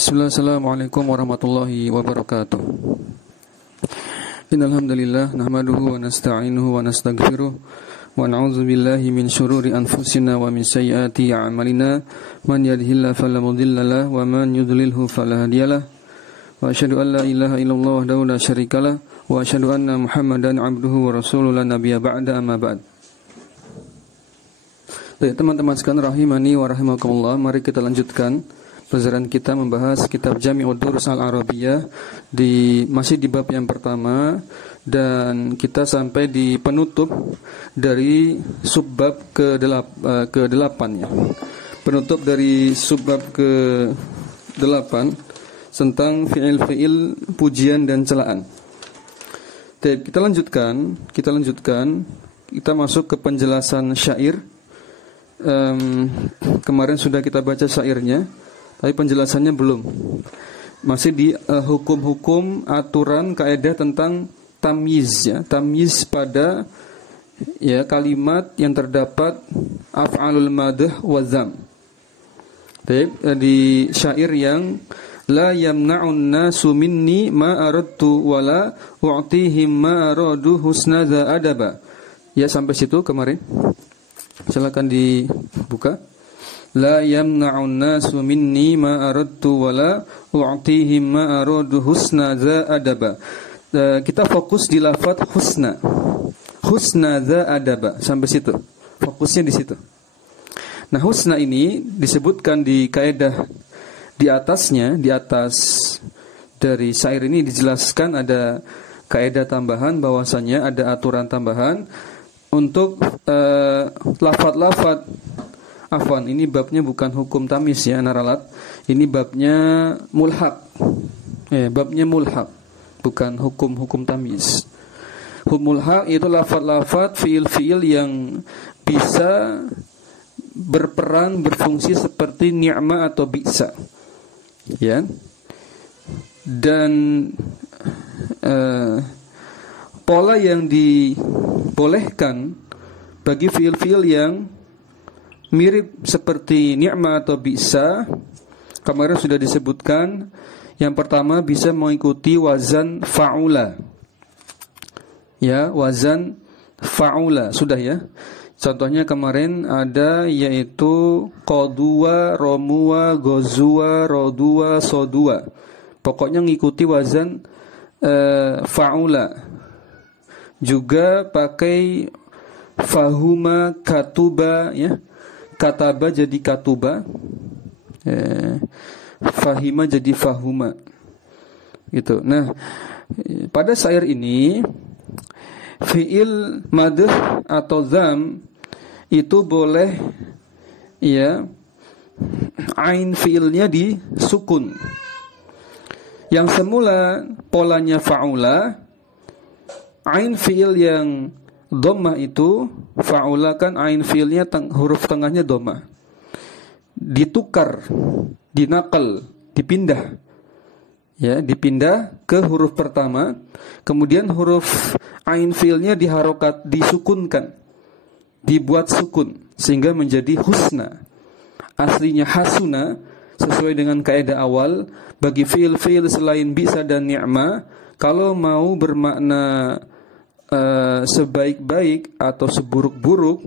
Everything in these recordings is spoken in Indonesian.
Bismillahirrahmanirrahim warahmatullahi wabarakatuh. Innal hamdalillah nahmaduhu wa nasta'inuhu wa nastaghfiruh wa na'udzu billahi min shururi anfusina wa min sayyiati a'malina man yahdihillahu fala mudhillalah wa man yudlilhu fala hadiyalah wa asyhadu an la ilaha illallah wahdahu la syarikalah wa asyhadu anna Muhammadan 'abduhu wa rasuluhu la nabiyya ba'da amma ba'd. Baik, teman-teman sekalian rahimani wa rahimakumullah, mari kita lanjutkan pelajaran kita membahas kitab Jami'ud Durus Al-Arabiyah masih di bab yang pertama, dan kita sampai di penutup dari subbab ke-8 ya. Penutup dari subbab ke-8 tentang fi'il-fi'il pujian dan celaan. Kita lanjutkan, kita masuk ke penjelasan syair. Kemarin sudah kita baca syairnya, tapi penjelasannya belum. Masih di hukum-hukum, aturan, kaidah tentang tamyiz ya. Tamyiz pada ya kalimat yang terdapat af'alul madh wa dzam. Di syair yang la yamna'un nasu minni ma aradtu wala u'tihim ma aradu husna za adaba. Ya, sampai situ kemarin. Silakan dibuka. La yamna'un nasu minni ma aradtu wala u'tihim ma aradu husna za adaba. Kita fokus di lafaz husna. Husna za adaba, sampai situ. Fokusnya di situ. Nah, husna ini disebutkan di kaidah di atasnya, di atas dari syair ini dijelaskan ada kaidah tambahan, bahwasanya ada aturan tambahan untuk lafaz-lafaz. Afwan, ini babnya bukan hukum tamyiz ya, naralat. Ini babnya mulhaq. Babnya mulhaq, bukan hukum tamyiz. Hukum mulhaq itu lafaz-lafaz fiil-fiil yang bisa berperan, berfungsi seperti ni'ma atau bi'sa. Ya. Dan pola yang dibolehkan bagi fiil-fiil yang mirip seperti ni'ma atau bi'sa, kemarin sudah disebutkan. Yang pertama bisa mengikuti wazan fa'ula. Ya, wazan fa'ula sudah ya. Contohnya kemarin ada yaitu qadwa, romwa, gozwa, rodwa, sodwa. Pokoknya mengikuti wazan fa'ula. Juga pakai fahuma, katuba ya. Kataba jadi katuba, fahima jadi fahuma, gitu. Nah, pada syair ini fiil madh atau dzam itu boleh ya ain fiilnya disukun. Yang semula polanya fa'ula, ain fiil yang dhammah itu fa'ula kan ain fiilnya huruf tengahnya dhammah. Ditukar, dinakal, dipindah. Ya, dipindah ke huruf pertama, kemudian huruf ain fiilnya diharokat, disukunkan. Dibuat sukun sehingga menjadi husna. Aslinya hasuna sesuai dengan kaidah awal bagi fiil-fiil selain bisa dan ni'ma, kalau mau bermakna sebaik-baik atau seburuk-buruk,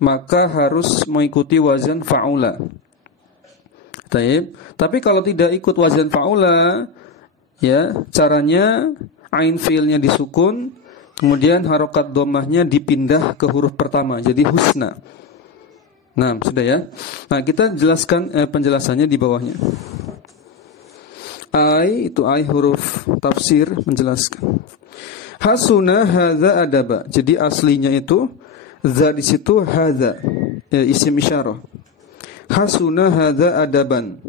maka harus mengikuti wazan fa'ula. Tapi kalau tidak ikut wazan fa'ula, ya caranya ain fiilnya disukun, kemudian harokat dhammahnya dipindah ke huruf pertama, jadi husna. Nah, sudah ya. Nah, kita jelaskan penjelasannya di bawahnya. Itu huruf tafsir menjelaskan. Hasuna hadza adaba. Jadi aslinya itu za di situ hadza, isim isyarah. Hasuna hadza adaban.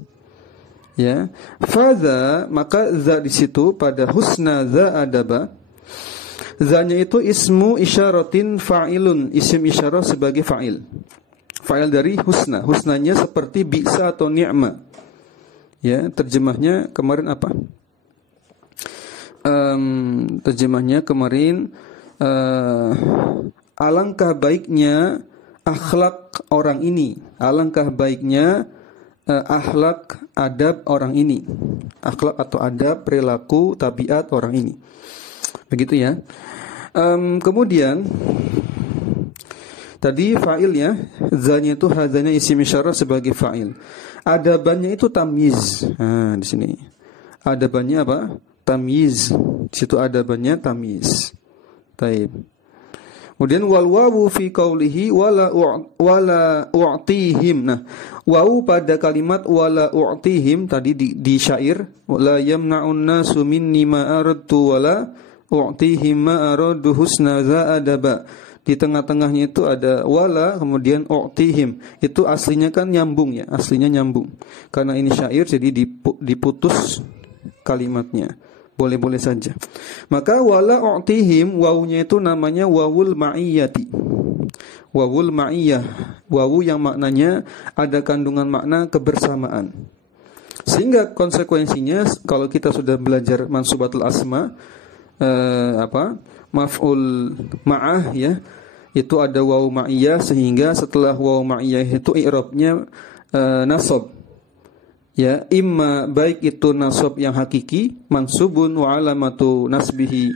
Ya. Fadza, maka za di situ pada husna za adaba. Za-nya itu ismu isyaratin fa'ilun, isim isyarah sebagai fa'il. Fa'il dari husna. Husnanya seperti bi'sa atau ni'ma. Ya, terjemahnya kemarin apa? Terjemahnya kemarin alangkah baiknya akhlak orang ini, alangkah baiknya akhlak adab orang ini. Akhlak atau adab, perilaku, tabiat orang ini. Begitu ya. Kemudian tadi fa'ilnya, zanya itu hadzanya isim isyarah sebagai fa'il. Adabannya itu tamyiz. Nah, di sini. Adabannya apa? Tamyiz. Di situ adabannya tamyiz. Taib. Kemudian wal wawu fi qaulihi wala u'tihim. Nah, wawu pada kalimat wala u'tihim tadi di syair la yamna'un nasu minni ma aradtu wala u'tihim ma aradu husna za adaba. Di tengah-tengahnya itu ada wala kemudian u'tihim. Itu aslinya kan nyambung ya, aslinya nyambung. Karena ini syair jadi diputus kalimatnya. Boleh-boleh saja. Maka wala u'tihim wawunya itu namanya wawul ma'iyyati. Wawul ma'iyyah, wawu yang maknanya ada kandungan makna kebersamaan. Sehingga konsekuensinya kalau kita sudah belajar mansubatul asma maf'ul ma'ah ya, itu ada wawu ma'iyyah sehingga setelah wawu ma'iyyah itu i'rabnya nasab. Ya, imma baik itu nasab yang hakiki, mansubun wa alamatu nasbihi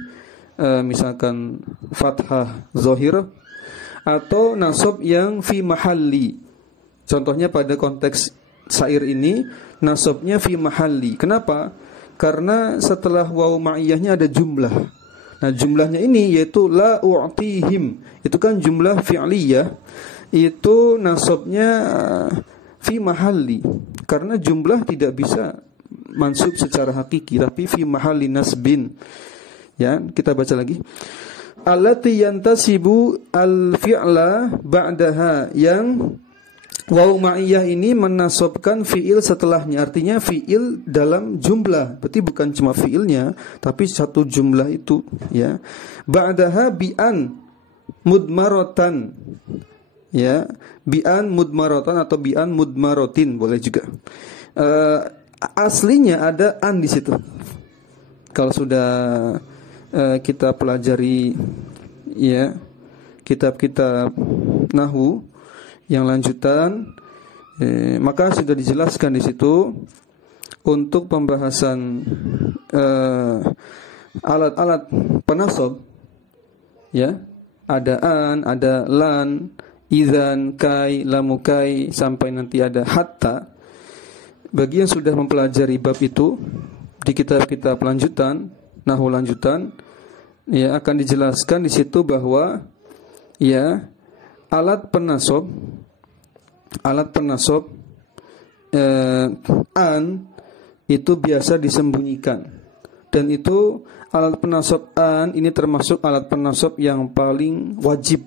misalkan fathah zahirah, atau nasab yang fi mahalli. Contohnya pada konteks syair ini nasabnya fi mahalli. Kenapa? Karena setelah wawu ma'iyyahnya ada jumlah. Nah, jumlahnya ini yaitu la u'tihim. Itu kan jumlah fi'liyah. Itu nasabnya fi mahalli. Karena jumlah tidak bisa mansub secara hakiki, tapi fi mahalli nasbin. Ya, kita baca lagi. Allati yantasibu al-fi'la ba'daha, yang wawu ma'iyah ini menasabkan fi'il setelahnya. Artinya fi'il dalam jumlah. Berarti bukan cuma fi'ilnya, tapi satu jumlah itu, ya. Ba'daha bi'an mudmaratan. Ya, bi'an mudmaratan atau bi'an mudmaratin boleh juga. Aslinya ada an di situ. Kalau sudah kita pelajari ya kitab-kitab nahwu yang lanjutan, maka sudah dijelaskan di situ untuk pembahasan alat-alat penasab. Ya, ada an, ada lan, idzan, kai, lamukai, sampai nanti ada hatta. Bagi yang sudah mempelajari bab itu di kitab-kitab lanjutan, nahwu lanjutan, ya akan dijelaskan di situ bahwa ya alat penasab an itu biasa disembunyikan. Dan itu alat penasab an ini termasuk alat penasab yang paling wajib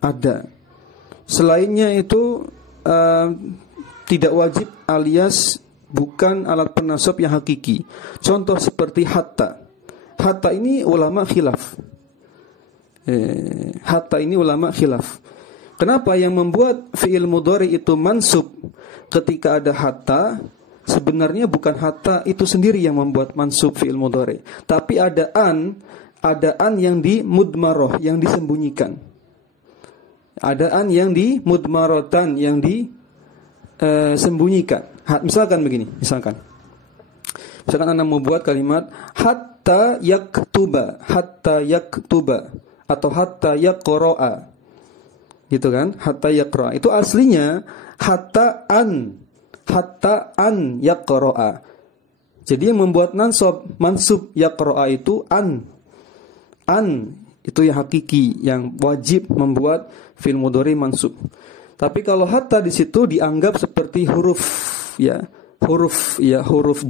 ada. Selainnya itu tidak wajib alias bukan alat penasab yang hakiki. Contoh seperti hatta. Hatta ini ulama khilaf. Hatta ini ulama khilaf. Kenapa yang membuat fi'il mudhari itu mansub ketika ada hatta? Sebenarnya bukan hatta itu sendiri yang membuat mansub fi'il mudhari, tapi ada an yang di mudmarah, yang disembunyikan. Adaan yang di mudmaratan, yang disembunyikan. Misalkan begini, misalkan Anda membuat kalimat hatta yaktuba atau hatta yaqra'a. Gitu kan? Hatta yaqra'a. Itu aslinya hatta an yaqra'a. Jadi yang membuat mansub yaqra'a itu an itu yang hakiki, yang wajib membuat fi'il mudhari mansub. Tapi kalau hatta di situ dianggap seperti huruf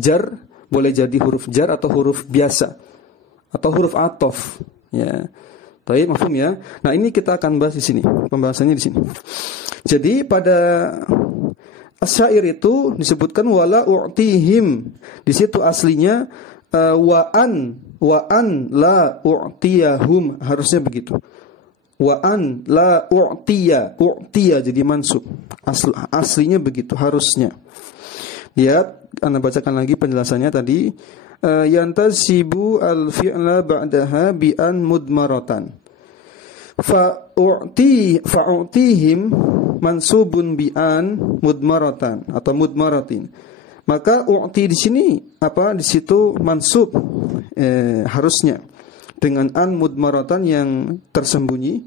jar, boleh jadi huruf jar atau huruf biasa atau huruf athof, ya. Baik, mafhum ya. Nah, ini kita akan bahas di sini, pembahasannya di sini. Jadi pada asyair itu disebutkan wala u'tihim. Di situ aslinya wa an la u'tiyahum, harusnya begitu. Wa an la u'tiya jadi mansub. Aslinya begitu harusnya. Lihat, Anda bacakan lagi penjelasannya tadi. Yantasibu al-fi'la ba'daha bi'an mudmaratan. Fa'u'tihim mansubun bi'an mudmaratan atau mudmaratin. Maka u'ti di sini di situ mansub harusnya dengan an mudmaratan yang tersembunyi,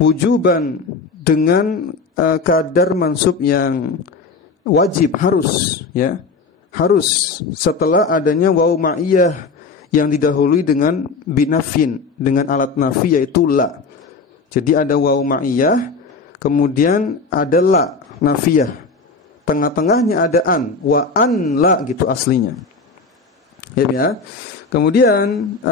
wujuban dengan kadar mansub yang wajib, harus ya. Harus setelah adanya waw ma'iyah yang didahului dengan binafin, dengan alat nafi yaitu la. Jadi ada waw ma'iyah, kemudian ada la nafiyah. Tengah-tengahnya ada an, wa an la gitu aslinya. Ya. Kemudian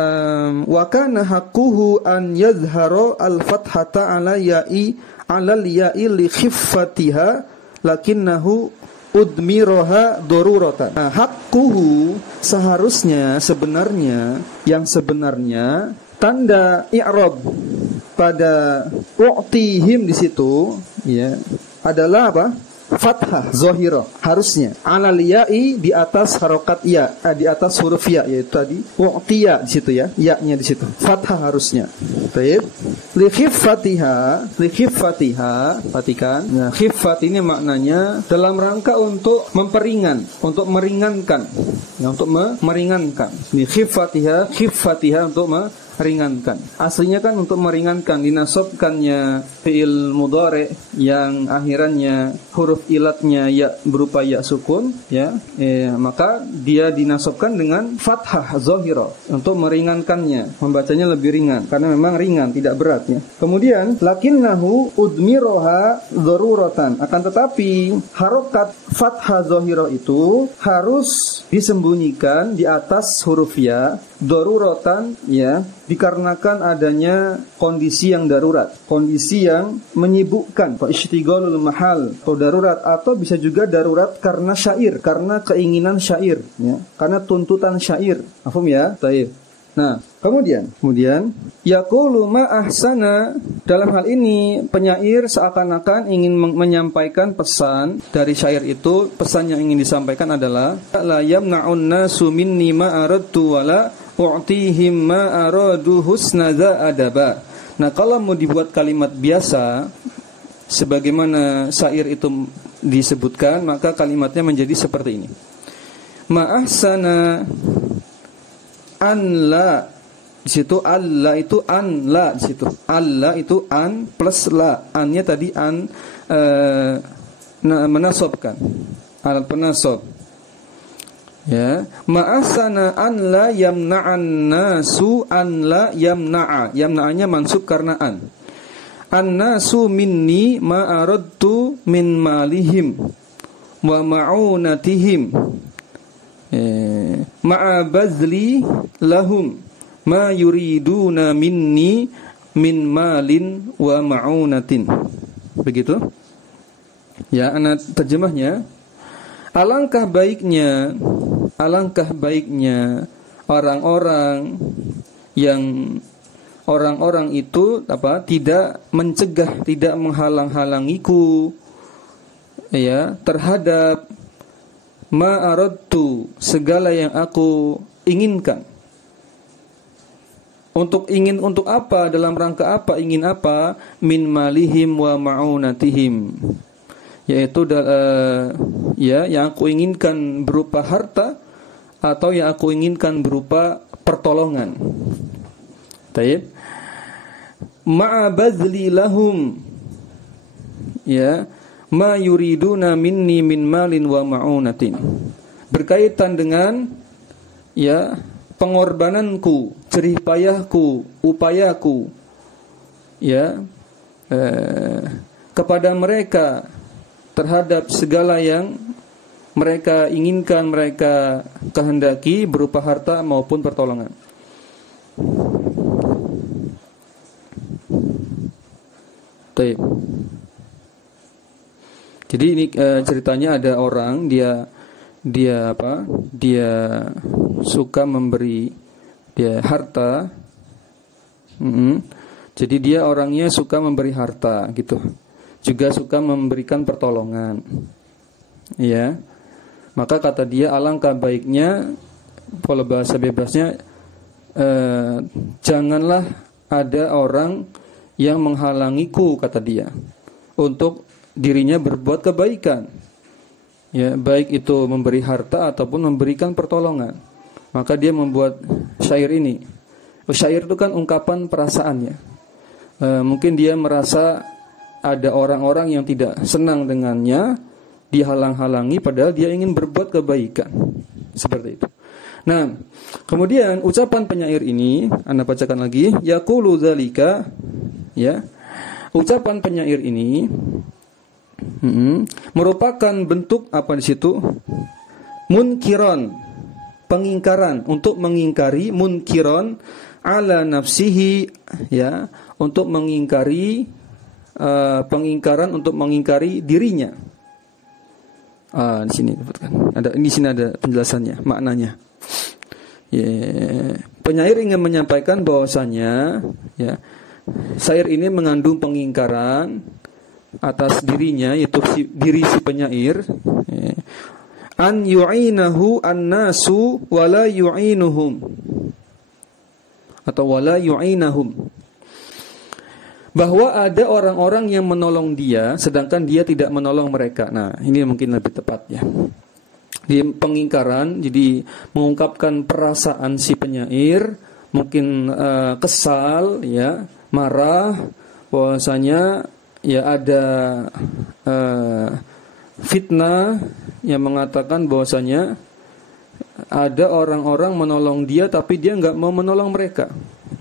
wa kana haqquhu an yadhhara al-fathata 'ala ya'i 'alal ya'i li khiffatiha lakinnahu udmiraha daruratan. Nah, haqquhu seharusnya yang sebenarnya tanda i'rab pada u'tihim di situ ya adalah apa? Fathah zahira harusnya. Alal ya'i di atas harokat ya, di atas huruf ya yaitu tadi u'tiya di situ ya, ya-nya di situ. Fathah harusnya. Baik. Li khiffatiha, perhatikan. Nah, khiffat ini maknanya dalam rangka untuk untuk meringankan. Ya, untuk meringankan. Li khiffatiha untuk meringankan. Aslinya kan untuk meringankan, dinasabkannya fi'il mudhari yang akhirannya huruf ilatnya ya berupa ya sukun ya, maka dia dinasabkan dengan fathah zahira untuk meringankannya, membacanya lebih ringan karena memang ringan, tidak berat ya. Kemudian lakinnahu udmiraha daruratan, akan tetapi harokat fathah zahira itu harus disembunyikan di atas huruf ya daruratan ya, dikarenakan adanya kondisi yang darurat, kondisi yang menyibukkan, isytighalul mahal atau darurat, atau bisa juga darurat karena syair, karena keinginan syair ya, karena tuntutan syair. Paham ya? Baik. Nah, kemudian yaqulu ma ahsana, dalam hal ini penyair seakan-akan ingin menyampaikan pesan dari syair itu. Pesan yang ingin disampaikan adalah la yamna'un nasu minni ma aradtu wala u'tihim ma aradu husna za adaba. Nah, kalau mau dibuat kalimat biasa sebagaimana syair itu disebutkan, maka kalimatnya menjadi seperti ini. Ma ahsana an la, di situ alla itu an la, di situ alla itu an plus la, annya tadi an menasabkan, alat penasab ya. Ma'asana an la yamna'an nasu, an la yamna'a, yamna'anya mansub karena an nasu minni ma aradtu min malihim wa ma'unatihim ma'a bazli lahum ma yuriduna minni min malin wa ma'unatin. Begitu ya, anak terjemahnya. Alangkah baiknya orang-orang itu tidak mencegah, tidak menghalang-halangiku ya terhadap ma aradtu, segala yang aku inginkan. Untuk apa? Dalam rangka apa? Ingin apa? Min malihim wa ma'unatihim, yaitu yang aku inginkan berupa harta atau yang aku inginkan berupa pertolongan. Taib. Ma'a bazli lahum ya ma yuriduna minni min malin wa ma'unatin, berkaitan dengan ya pengorbananku, jerih payahku, upayaku ya kepada mereka terhadap segala yang mereka inginkan, mereka kehendaki berupa harta maupun pertolongan. Baik. Jadi ini ceritanya ada orang dia suka memberi dia harta. Jadi dia orangnya suka memberi harta gitu. Juga suka memberikan pertolongan. Ya. Maka kata dia, alangkah baiknya, kalau bahasa bebasnya, janganlah ada orang yang menghalangiku, kata dia, untuk dirinya berbuat kebaikan. Ya, baik itu memberi harta ataupun memberikan pertolongan. Maka dia membuat syair ini. Syair itu kan ungkapan perasaannya. Mungkin dia merasa ada orang-orang yang tidak senang dengannya, dihalang-halangi padahal dia ingin berbuat kebaikan. Seperti itu. Nah, kemudian ucapan penyair ini, Anda bacakan lagi, yaqulu dzalika, ya. Ucapan penyair ini merupakan bentuk apa di situ? Munkiron, pengingkaran, untuk mengingkari, munkiron ala nafsihi, ya, untuk mengingkari, pengingkaran untuk mengingkari dirinya. Di sini di sini ada penjelasannya, maknanya. Penyair ingin menyampaikan bahwasanya, ya, syair ini mengandung pengingkaran atas dirinya, yaitu diri si penyair, an yu'inahu an-nasu wala yu'inuhum, atau wala yu'inahum, bahwa ada orang-orang yang menolong dia sedangkan dia tidak menolong mereka. Nah, ini mungkin lebih tepat, ya. Di pengingkaran, jadi mengungkapkan perasaan si penyair, mungkin kesal, ya, marah, bahwasanya ya ada fitnah yang mengatakan bahwasanya ada orang-orang menolong dia tapi dia nggak mau menolong mereka.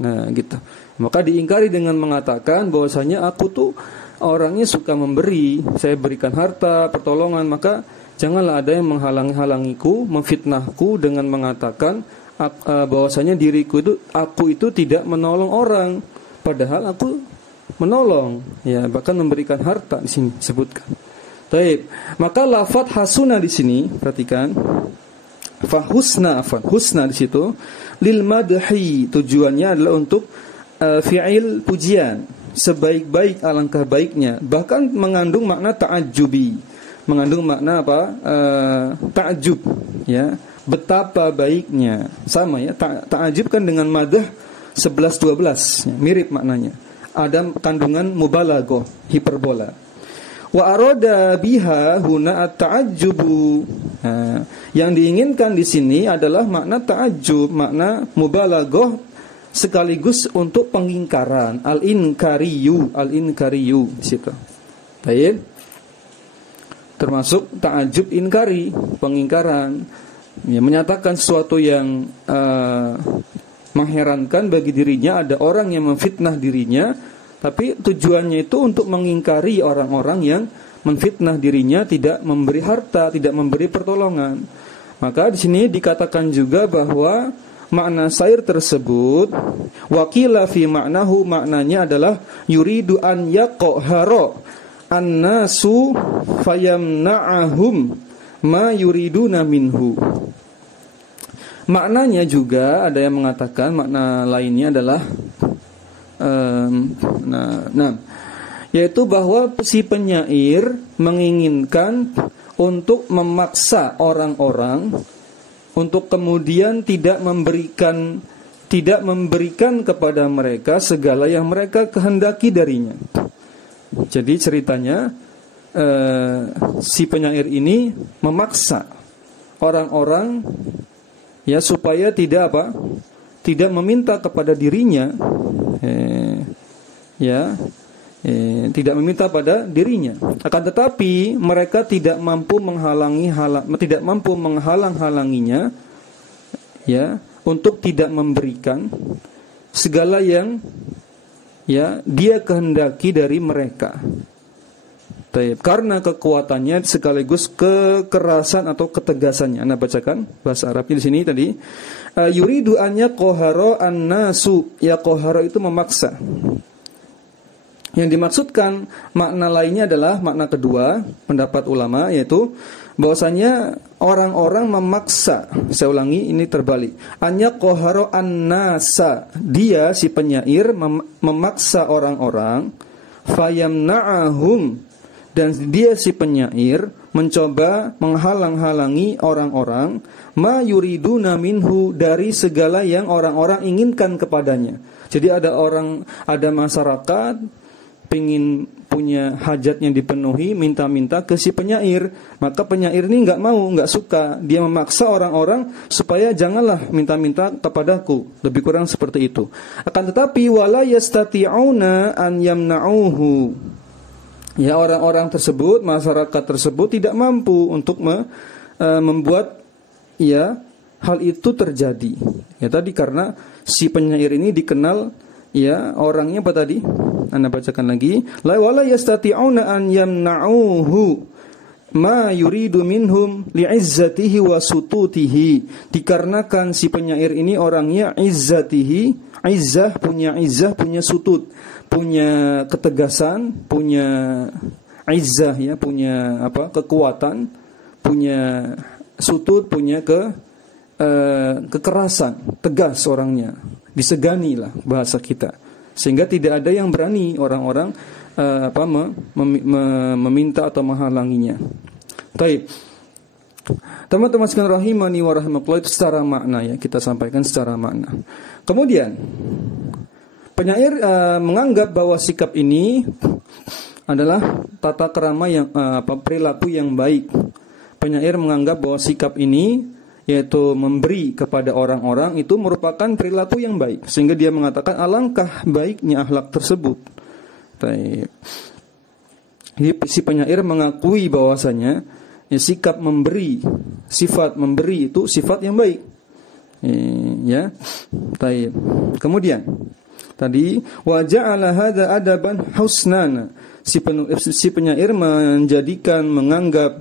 Nah, gitu. Maka diingkari dengan mengatakan bahwasanya aku tuh orangnya suka memberi, saya berikan harta, pertolongan, maka janganlah ada yang menghalang-halangiku, memfitnahku dengan mengatakan bahwasanya diriku itu, aku itu tidak menolong orang, padahal aku menolong, ya, bahkan memberikan harta di sini disebutkan. Baik, maka lafadz hasuna di sini perhatikan, fahusna, husna di situ lil madhi, tujuannya adalah untuk fi'il pujian, sebaik-baik, alangkah baiknya, bahkan mengandung makna ta'ajjubi, mengandung makna apa? Ta'ajjub, ya, betapa baiknya, sama, ya, ta'ajjub kan dengan madah 11-12, ya, mirip maknanya. Ada kandungan mubalaghah, hiperbola. Wa arada biha huna at-ta'ajjubu. Nah, yang diinginkan di sini adalah makna ta'ajjub, makna mubalaghah sekaligus untuk pengingkaran, al-inkariyu di situ. Baik. Termasuk ta'ajjub inkari, pengingkaran, ya, menyatakan sesuatu yang mengherankan bagi dirinya, ada orang yang memfitnah dirinya, tapi tujuannya itu untuk mengingkari orang-orang yang memfitnah dirinya, tidak memberi harta, tidak memberi pertolongan. Maka di sini dikatakan juga bahwa makna syair tersebut wakila fi maknahu, maknanya adalah yuridu an yaqhara an-nasu fayamna'ahum ma yuriduna minhu. Maknanya juga ada yang mengatakan makna lainnya adalah yaitu bahwa si penyair menginginkan untuk memaksa orang-orang untuk kemudian tidak memberikan kepada mereka segala yang mereka kehendaki darinya. Jadi ceritanya si penyair ini memaksa orang-orang, ya, supaya tidak meminta kepada dirinya, tidak meminta pada dirinya. Akan tetapi mereka tidak mampu menghalang-halanginya, ya, untuk tidak memberikan segala yang, ya, dia kehendaki dari mereka. Karena kekuatannya sekaligus kekerasan atau ketegasannya. Anda bacakan bahasa Arabnya di sini tadi. Yuridu an yaqhara an-nasu. Ya, qahara itu memaksa. Yang dimaksudkan makna lainnya adalah makna kedua pendapat ulama, yaitu bahwasanya orang-orang memaksa. Saya ulangi, ini terbalik. An yaqhara an-nasa. Dia si penyair memaksa orang-orang, fayamna'ahum, dan dia si penyair mencoba menghalang-halangi orang-orang, ma yuriduna minhu, dari segala yang orang-orang inginkan kepadanya. Jadi ada masyarakat pingin punya hajatnya dipenuhi, minta-minta ke si penyair. Maka penyair ini nggak mau, nggak suka. Dia memaksa orang-orang supaya janganlah minta-minta kepadaku. Lebih kurang seperti itu. Akan tetapi wala yastati'una an yamna'uhu. Ya, orang-orang tersebut, masyarakat tersebut tidak mampu untuk membuat ya hal itu terjadi. Ya tadi karena si penyair ini dikenal ya orangnya apa tadi? Anda bacakan lagi. La wala yastati'una an yamna'uhu ma yuridu minhum li'izzatihi wa sututihi. Dikarenakan si penyair ini orangnya izzatihi, izzah, punya sutut, punya ketegasan, punya izzah ya, punya kekuatan, punya sutut, punya kekerasan, tegas orangnya, disegani lah bahasa kita, sehingga tidak ada yang berani orang-orang meminta atau menghalanginya. Baik, teman-teman sekalian rahimani wa rahimakumullah, itu secara makna ya, kita sampaikan secara makna. Kemudian penyair menganggap bahwa sikap ini adalah tata krama yang perilaku yang baik. Penyair menganggap bahwa sikap ini, yaitu memberi kepada orang-orang, itu merupakan perilaku yang baik, sehingga dia mengatakan alangkah baiknya akhlak tersebut. Si penyair mengakui bahwasanya ya, sikap memberi, sifat memberi itu sifat yang baik. Ya, baik. Kemudian tadi wa ja'ala hadza adaban husnana. Si penyair menganggap,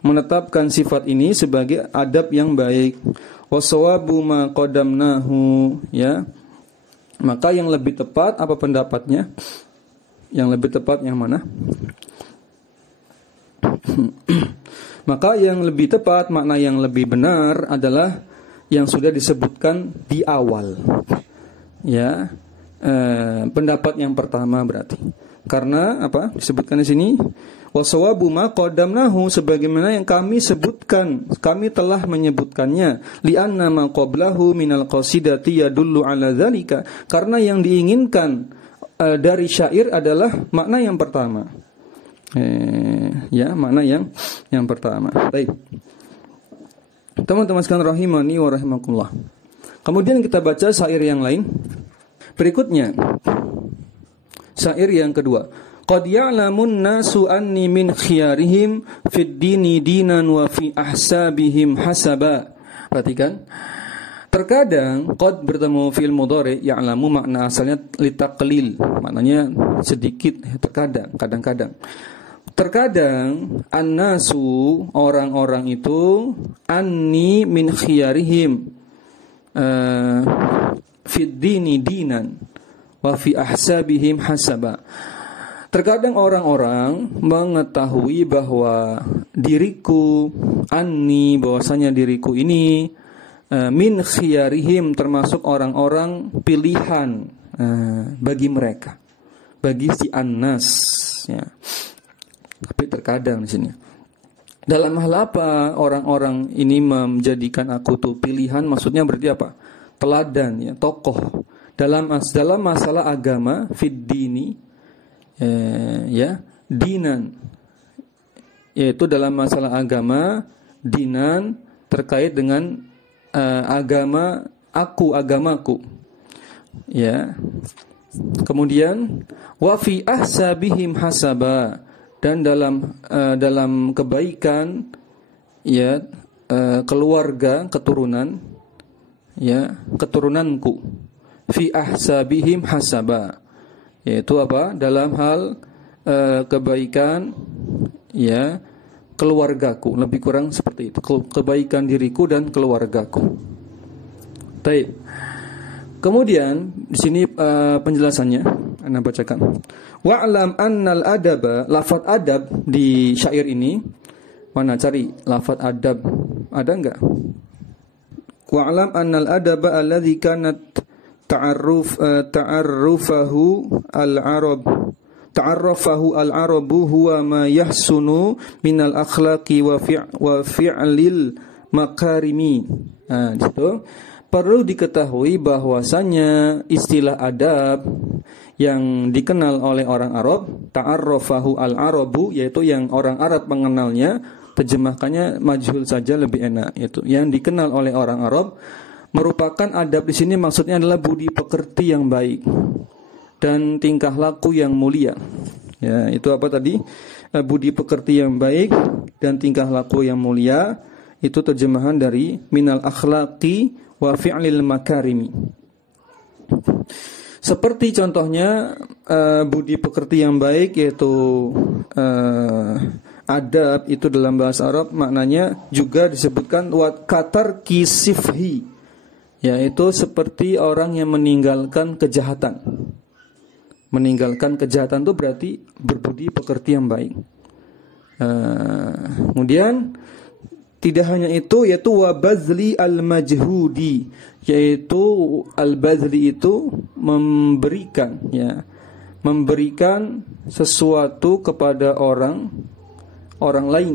menetapkan sifat ini sebagai adab yang baik. Wasawabu ma qadamnahu, ya. Maka yang lebih tepat apa pendapatnya? Yang lebih tepat yang mana? Maka yang lebih tepat, makna yang lebih benar adalah yang sudah disebutkan di awal. Ya. Pendapat yang pertama berarti. Karena apa? Disebutkan di sini wasawabu ma qadamnahu, sebagaimana yang kami sebutkan, kami telah menyebutkannya, li'anna ma qablahu minal qasidati yadullu ala dzalika, karena yang diinginkan dari syair adalah makna yang pertama. Ya, makna yang pertama. Baik. Teman-teman sekalian rahimani wa rahimakumullah. Kemudian kita baca syair yang lain. Berikutnya syair yang kedua. Qad ya'lamun nasu anni min khiyarihim fid dini dinan wa fi ahsabihim hasaba. Perhatikan. Terkadang qad bertemu fi'il mudhari, ya'lamu makna asalnya litaqlil, maknanya sedikit, terkadang, kadang-kadang. Terkadang annasu, orang-orang itu, anni min khiyarihim fid dini dinan wa fi ahsabihim hasaba. Terkadang orang-orang mengetahui bahwa diriku, anni, bahwasanya diriku ini, min khiyarihim, termasuk orang-orang pilihan bagi mereka, bagi si annas, ya. Tapi terkadang di sini dalam hal apa orang-orang ini menjadikan aku tuh pilihan, maksudnya berarti apa? Teladan, ya, tokoh dalam masalah agama, fid dini, ya, dinan, yaitu dalam masalah agama, dinan terkait dengan agamaku, ya. Kemudian wa fi ahsabihim hasaba, dan dalam kebaikan, ya, keluarga, keturunan, ya, keturunanku, fi ahsabihim hasaba, yaitu apa? Dalam hal kebaikan, ya, keluargaku, lebih kurang seperti itu, kebaikan diriku dan keluargaku. Baik. Kemudian di sini penjelasannya, Anda bacakan. Wa'lam annal adaba, lafaz adab di syair ini, mana cari lafaz adab? Ada enggak? Wa'lam annal adaba alladhi kanat ta'arrufahu al-arabu huwa ma yahsunu minal akhlaqi wa fi'lil makarimi. Nah, di situ perlu diketahui bahwasanya istilah adab yang dikenal oleh orang Arab, ta'arrafahu al-arabu, yaitu yang orang Arab mengenalnya, terjemahkannya majhul saja lebih enak, yaitu yang dikenal oleh orang Arab merupakan adab di sini maksudnya adalah budi pekerti yang baik dan tingkah laku yang mulia. Ya, itu apa tadi? Budi pekerti yang baik dan tingkah laku yang mulia, itu terjemahan dari minal akhlaqi wa fi'lil makarimi. Seperti contohnya budi pekerti yang baik, yaitu adab itu dalam bahasa Arab maknanya juga disebutkan wat katar kisifhi, yaitu seperti orang yang meninggalkan kejahatan. Meninggalkan kejahatan itu berarti berbudi pekerti yang baik. Kemudian tidak hanya itu, yaitu wabazli al-majhudi, yaitu al-bazli itu memberikan, ya, memberikan sesuatu kepada orang lain,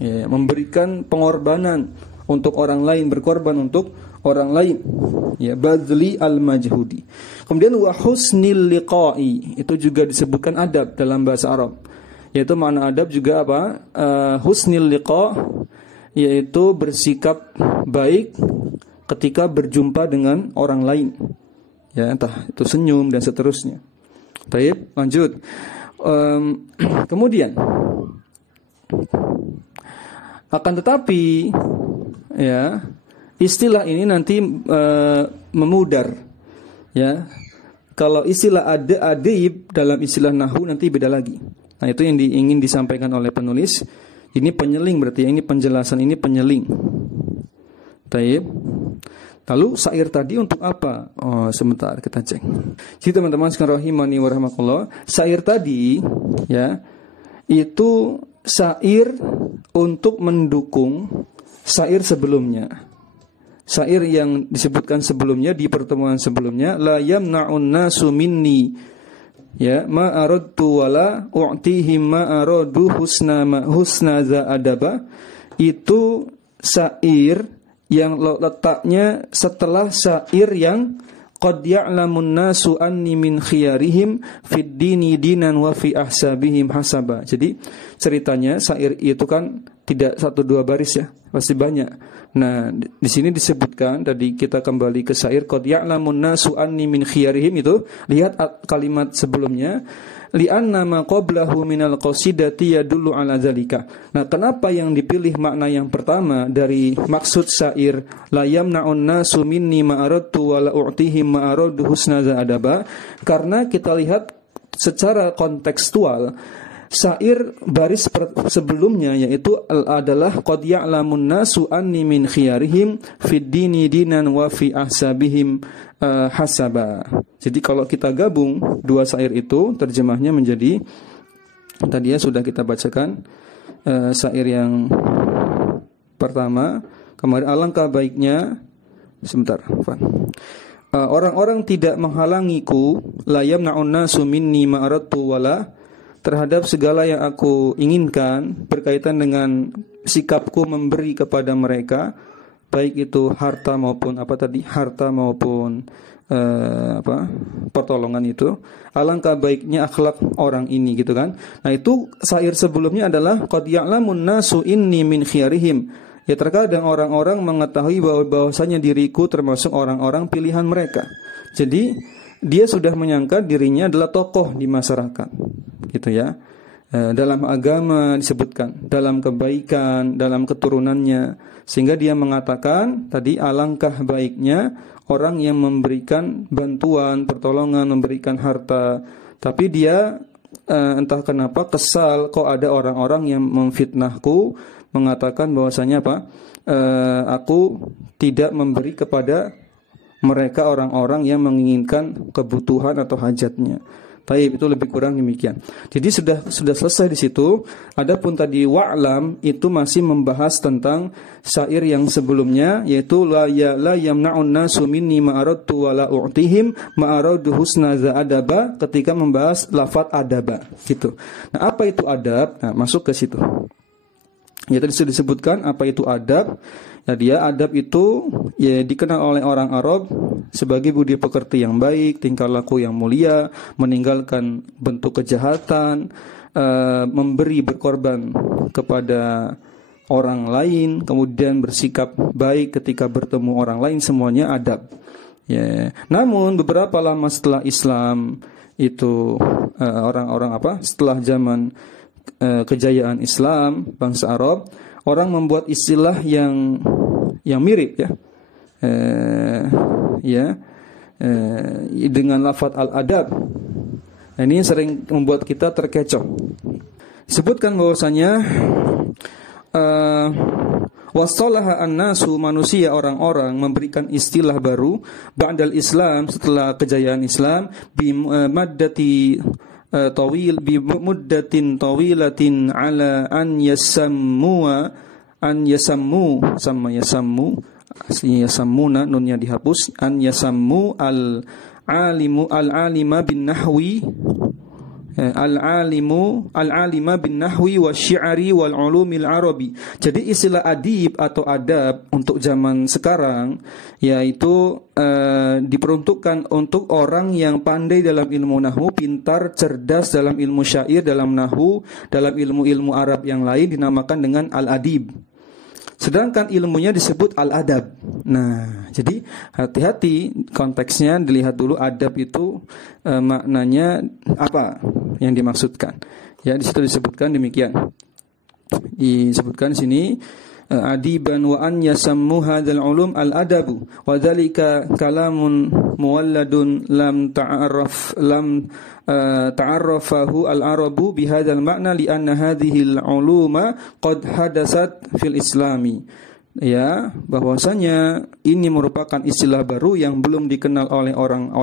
ya, memberikan pengorbanan untuk orang lain, berkorban untuk orang lain, ya, bazli al-majhudi. Kemudian wa husnil liqa'i, itu juga disebutkan adab dalam bahasa Arab, yaitu makna adab juga apa? Husnil liqa', yaitu bersikap baik ketika berjumpa dengan orang lain, ya, entah itu senyum dan seterusnya. Baik, lanjut. Kemudian akan tetapi, ya, istilah ini nanti memudar, ya. Kalau istilah adib dalam istilah nahwu nanti beda lagi. Nah, itu yang ingin disampaikan oleh penulis. Ini penyeling berarti, ini penjelasan, ini penyeling. Taib. Lalu syair tadi untuk apa? Oh, sebentar kita cek. Jadi teman-teman sekalian rahimani wa rahmatullah, syair tadi, ya, itu syair untuk mendukung syair sebelumnya. Syair yang disebutkan sebelumnya di pertemuan sebelumnya, la yamna'un nasu minni, ya, ma aradtu wala u'tihim ma aradu husna za adaba, itu syair yang letaknya setelah syair yang qad ya'lamun nasu anni min khiyarihim fid dini dinan wa fi ahsabihim hasaba. Jadi ceritanya syair itu kan tidak 1-2 baris, ya, pasti banyak. Nah, di sini disebutkan, tadi kita kembali ke syair qad ya'lamun nasu anni min khiyarihim, itu lihat kalimat sebelumnya, li'anna ma qablahu minal qasidati yadullu ala zalika. Nah, kenapa yang dipilih makna yang pertama dari maksud syair la yamna'un nasu minni ma aradtu wa la u'tihim ma aradu husna za adaba? Karena kita lihat secara kontekstual syair baris sebelumnya yaitu adalah qad ya'lamun nasu anni min khiyarihim fid dini dinan wa fi ahsabihim hasaba. Jadi kalau kita gabung dua syair itu, terjemahnya menjadi, tadi ya sudah kita bacakan syair yang pertama kemarin, alangkah baiknya, sebentar, orang-orang tidak menghalangiku, la yamna'un nasu minni ma aradtu wala, terhadap segala yang aku inginkan berkaitan dengan sikapku memberi kepada mereka, baik itu harta maupun harta maupun pertolongan itu. Alangkah baiknya akhlak orang ini, gitu kan. Nah, itu syair sebelumnya adalah qad ya'lamun nasu inni min khiyarihim. Ya, terkadang orang-orang mengetahui bahwasanya diriku termasuk orang-orang pilihan mereka. Jadi dia sudah menyangka dirinya adalah tokoh di masyarakat, gitu ya. Dalam agama disebutkan, dalam kebaikan, dalam keturunannya, sehingga dia mengatakan tadi alangkah baiknya orang yang memberikan bantuan, pertolongan, memberikan harta. Tapi dia entah kenapa kesal kok ada orang-orang yang memfitnahku, mengatakan bahwasanya aku tidak memberi kepada mereka orang-orang yang menginginkan kebutuhan atau hajatnya. Baik, itu lebih kurang demikian. Jadi sudah selesai di situ. Adapun tadi wa'lam itu masih membahas tentang syair yang sebelumnya, yaitu la yamna'un nasu minni ma aradtu wa la u'tihim ma aradu husna za adaba, ketika membahas lafaz adaba, gitu. Nah, apa itu adab? Nah, masuk ke situ. Ya tadi sudah disebutkan apa itu adab. Ya, dia adab itu ya dikenal oleh orang Arab sebagai budi pekerti yang baik, tingkah laku yang mulia, meninggalkan bentuk kejahatan, memberi berkorban kepada orang lain, kemudian bersikap baik ketika bertemu orang lain, semuanya adab. Ya. Namun beberapa lama setelah Islam itu orang-orang setelah zaman kejayaan Islam bangsa Arab, orang membuat istilah yang mirip dengan lafaz al-adab. Nah, ini sering membuat kita terkecoh. Disebutkan bahwasanya wassalaha an-nasu, manusia orang-orang memberikan istilah baru ba'dal Islam, setelah kejayaan Islam, bi muddatin tawilatin ala an yasammu sama yasammu, aslinya yasammuna, nunnya dihapus, an yasammu al-alima bin nahwi, al-alima bin nahwi wasyi'ri wal ulumil arabi. Jadi istilah adib atau adab untuk zaman sekarang yaitu diperuntukkan untuk orang yang pandai dalam ilmu nahwu, pintar, cerdas dalam ilmu syair, dalam nahwu, dalam ilmu-ilmu Arab yang lain dinamakan dengan al-adib. Sedangkan ilmunya disebut al-adab. Nah, jadi hati-hati konteksnya, dilihat dulu adab itu maknanya apa yang dimaksudkan. Ya, di situ disebutkan demikian. Disebutkan sini adiban wa an yasammu hadzal ulum al-adabu wa dzalika kalamun muwalladun lam ta'arrafahu al-arabu bihadzal makna li anna hadhihi al-uluma qad hadasat fil islami. Ya, bahwasanya ini merupakan istilah baru yang belum dikenal oleh orang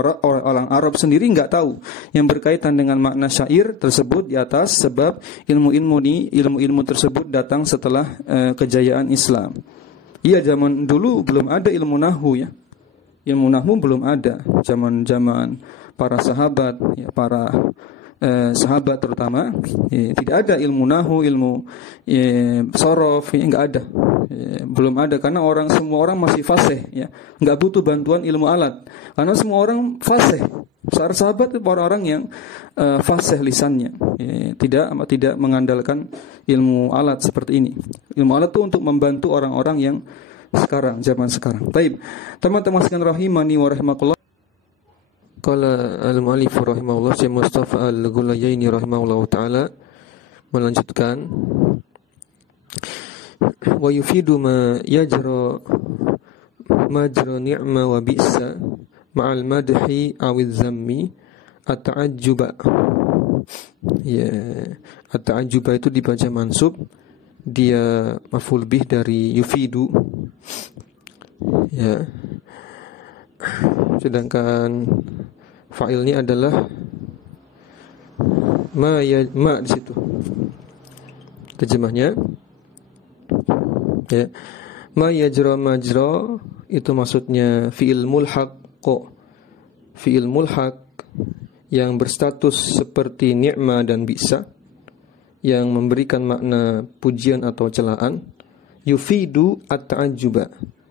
Arab sendiri, enggak tahu, yang berkaitan dengan makna syair tersebut di atas, sebab ilmu tersebut datang setelah kejayaan Islam. Iya, zaman dulu belum ada ilmu nahwu ya. Ilmu nahwu belum ada zaman para sahabat, ya, para sahabat terutama, tidak ada ilmu nahwu, ilmu sorof, enggak ada. Belum ada, karena semua orang masih fasih ya, enggak butuh bantuan ilmu alat karena semua orang fasih. Para sahabat itu orang-orang yang fasih lisannya, tidak mengandalkan ilmu alat seperti ini. Ilmu alat itu untuk membantu orang-orang yang zaman sekarang. Baik, teman-teman sekalian rahimani wa rahimakumullah. Qala al-mu'allif rahimahullah, Syekh Mustafa Al-Ghulayaini rahimahullah taala melanjutkan, wa yufidu ma yajra ni'ma wa bi'sa ma'al madhi awiz zammi at-ta'ajjuba. Ya, at-ta'ajjuba itu dibaca mansub, dia maf'ul bih dari yufidu. Ya. Sedangkan fa'ilnya adalah ma di situ. Terjemahnya ya, ma yajra majra itu maksudnya fi'il mulhaq, fi'il mulhaq yang berstatus seperti ni'ma dan bi'sa, yang memberikan makna pujian atau celaan. Yufidu at-ta'ajjuba,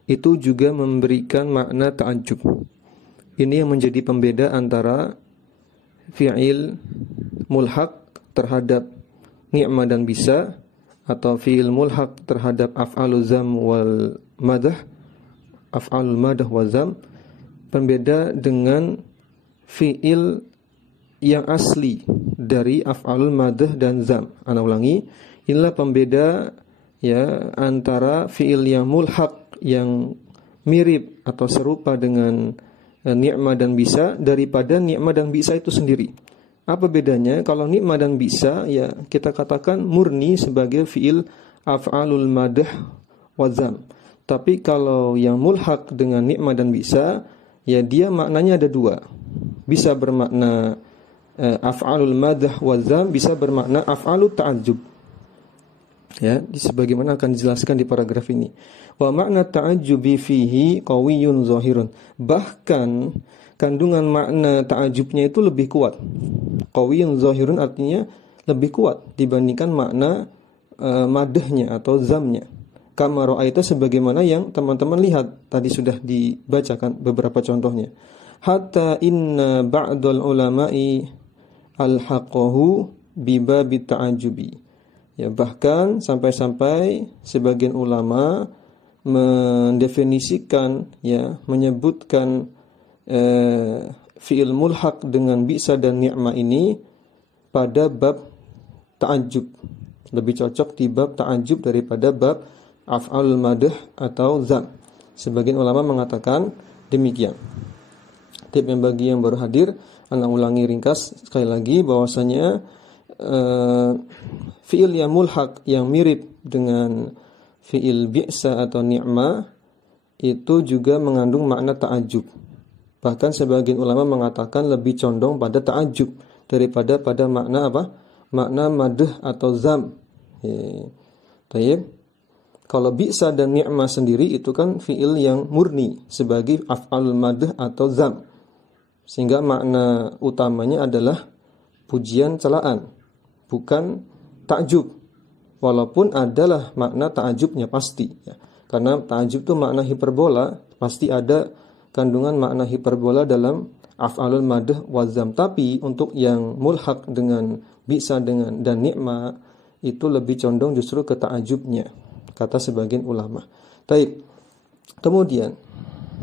itu juga memberikan makna ta'ajjub. Ini yang menjadi pembeda antara fi'il mulhaq terhadap ni'ma dan bisa, atau fi'il mulhaq terhadap af'alul zam wal madah, af'alul madah wal zam. Pembeda dengan fi'il yang asli dari af'alul madah dan zam. Ana ulangi, inilah pembeda ya antara fi'il yang mulhaq, yang mirip atau serupa dengan ni'ma dan bisa, daripada ni'ma dan bisa itu sendiri. Apa bedanya? Kalau ni'ma dan bisa ya kita katakan murni sebagai fi'il af'alul madah wa zam. Tapi kalau yang mulhaq dengan ni'ma dan bisa, ya dia maknanya ada dua. Bisa bermakna af'alul madah wa zam, bisa bermakna af'alut ta'ajjub. Ya, sebagaimana akan dijelaskan di paragraf ini. Wa makna ta'ajjubi fihi qawiyyun zahirun. Bahkan kandungan makna ta'ajubnya itu lebih kuat. Qawiyyun zahirun artinya lebih kuat dibandingkan makna madhnya atau zamnya. Kama ra'aita sebagaimana yang teman-teman lihat tadi sudah dibacakan beberapa contohnya. Hatta inna ba'dal ulama'i alhaqahu bibabi ta'ajubi. Ya, bahkan sampai-sampai sebagian ulama mendefinisikan, ya, menyebutkan fi'il mulhaq dengan bisa dan ni'mah ini pada bab ta'ajub. Lebih cocok di bab ta'ajub daripada bab af'alul madh atau zam. Sebagian ulama mengatakan demikian. Tip yang bagi yang baru hadir, ana ulangi ringkas sekali lagi bahwasanya fi'il yang mulhaq yang mirip dengan fi'il bi'sa atau ni'mah itu juga mengandung makna ta'ajub. Bahkan sebagian ulama mengatakan lebih condong pada ta'ajub daripada pada makna apa? Makna madh atau zam. Tayyib. Kalau bi'sa dan ni'mah sendiri itu kan fi'il yang murni sebagai af'alul madh atau zam. Sehingga makna utamanya adalah pujian celaan, bukan ta'jub. Walaupun adalah makna ta'jubnya pasti, ya. Karena ta'jub itu makna hiperbola, pasti ada kandungan makna hiperbola dalam af'alul madh wa zam. Tapi untuk yang mulhaq dengan bi'sa dengan dan ni'mah itu lebih condong justru ke ta'jubnya, kata sebagian ulama. Baik. Kemudian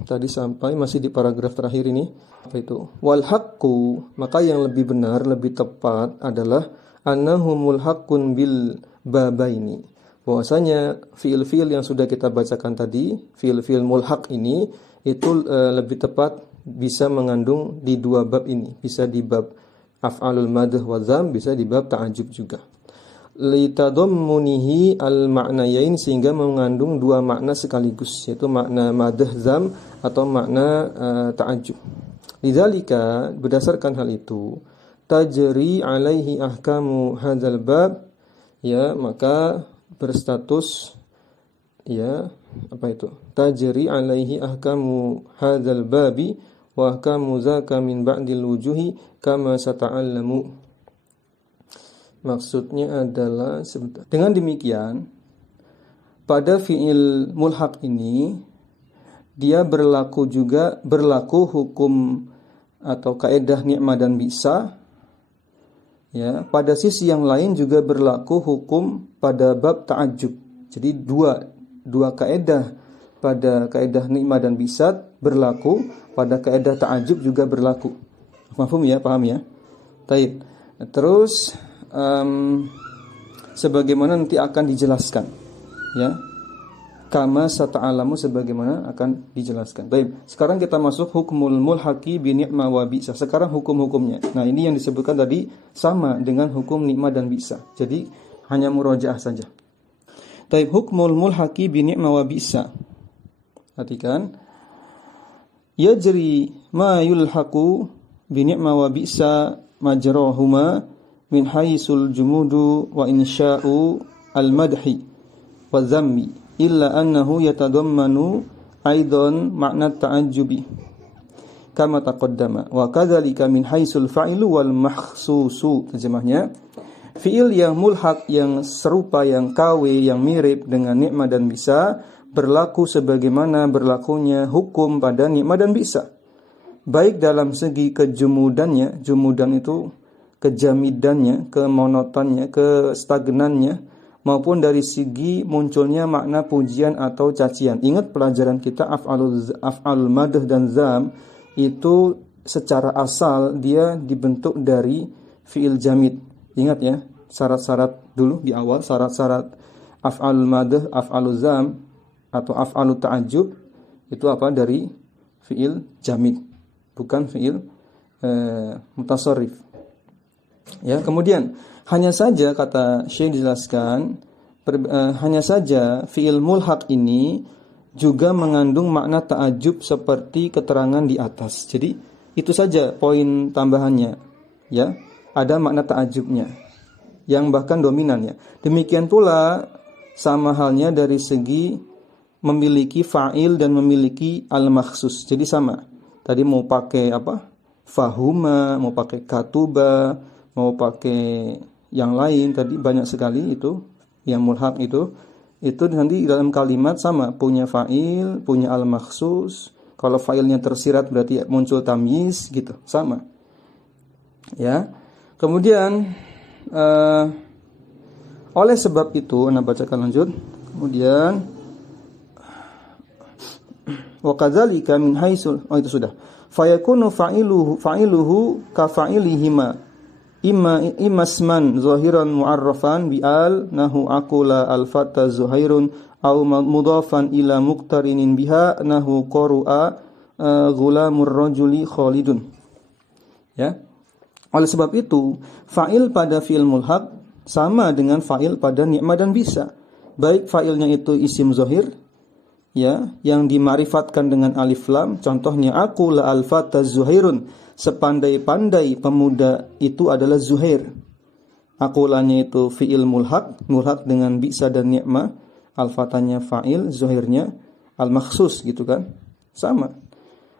tadi sampai masih di paragraf terakhir ini, apa itu? Wal haqqu, maka yang lebih benar, lebih tepat adalah annahu mulhaqqun bil babaini. Bahwasanya fiil-fiil yang sudah kita bacakan tadi, fiil-fiil mulhaq ini itu lebih tepat bisa mengandung di dua bab ini, bisa di bab af'alul madh wa zam, bisa di bab ta'ajub juga. Litadammunihi al-ma'nayain, sehingga mengandung dua makna sekaligus, yaitu makna madh zam atau makna ta'ajub. Lidzalika, berdasarkan hal itu, tajri alaihi ahkamu hadzal bab, ya, maka berstatus, ya, apa itu? Tajri alaihi ahkamu hadzal babi wa ahkamu zaka min ba'dil wujuhi kama sata'allamu. Maksudnya adalah sebentar. Dengan demikian, pada fi'il mulhaq ini dia berlaku hukum atau kaidah ni'mah dan bisa. Ya, pada sisi yang lain juga berlaku hukum pada bab ta'ajub. Jadi dua kaidah, pada kaidah ni'mah dan bisa berlaku, pada kaidah ta'ajub juga berlaku. Paham ya? Baik. Terus sebagaimana nanti akan dijelaskan, ya, kama sata'alamu, sebagaimana akan dijelaskan. Baik, sekarang kita masuk hukmul mulhaqi bi ni'mah wa bi'sa. Sekarang hukum-hukumnya. Nah, ini yang disebutkan tadi sama dengan hukum ni'mah dan bi'sa. Jadi hanya murojaah saja. Baik, hukmul mulhaqi bi ni'mah wa bi'sa. Perhatikan. Yajri ma yulhaqu bi ni'mah wa bi'sa majrahuma min haisul jumudu wa insya'u al-madhi wa dhammi illa annahu yatadammanu aidan makna ta'ajjubi kama taqaddama wa kadzalika min haisul fa'ilu wal makhsusu. Terjemahnya, fi'il yang mulhaq, yang serupa, yang KW, yang mirip dengan ni'mah dan bisa berlaku sebagaimana berlakunya hukum pada ni'mah dan bisa, baik dalam segi kejumudannya, jumudan itu kejamidannya, kemonotonnya, kestagnannya, maupun dari segi munculnya makna pujian atau cacian. Ingat pelajaran kita af'alul madh dan zam itu secara asal dia dibentuk dari fi'il jamid. Ingat ya, syarat-syarat dulu di awal, syarat-syarat af'alul madh, af'alul zam atau af'alut ta'ajub itu apa? Dari fi'il jamid, bukan fi'il mutasarrif. Ya, kemudian hanya saja kata Syekh dijelaskan, hanya saja fi'il mulhaq ini juga mengandung makna ta'ajub seperti keterangan di atas. Jadi itu saja poin tambahannya, ya. Ada makna ta'ajubnya yang bahkan dominan, ya. Demikian pula sama halnya dari segi memiliki fa'il dan memiliki al-makhsus. Jadi sama. Tadi mau pakai apa? Fahuma, mau pakai katuba, mau pakai yang lain, tadi banyak sekali itu yang mulhaq itu nanti dalam kalimat sama, punya fa'il, punya al-makhsus. Kalau fa'ilnya tersirat berarti muncul tamyiz gitu, sama. Ya. Kemudian oleh sebab itu, Anda bacakan lanjut. Kemudian wa kadzalika min haitsul, itu sudah. Fayakunu fa'iluhu ka fa'ilihima. Imma isman zahiran mu'arrafan bi'al nahu aqula al-fata zuhairun aw mudhafan ila muqtarinin biha nahu qaru'a ghulamur rajuli khalidun. Ya. Oleh sebab itu, fa'il pada fi'il mulhaq sama dengan fa'il pada ni'ma dan bisa. Baik fa'ilnya itu isim zahir, ya, yang dimarifatkan dengan alif lam, contohnya aqula al-fata zuhairun. Sepandai-pandai pemuda itu adalah Zuhair. Akulanya itu fi'il mulhaq dengan bi'sa dan ni'ma. Al-fatanya fa'il, Zuhairnya al-makhsus gitu kan. Sama.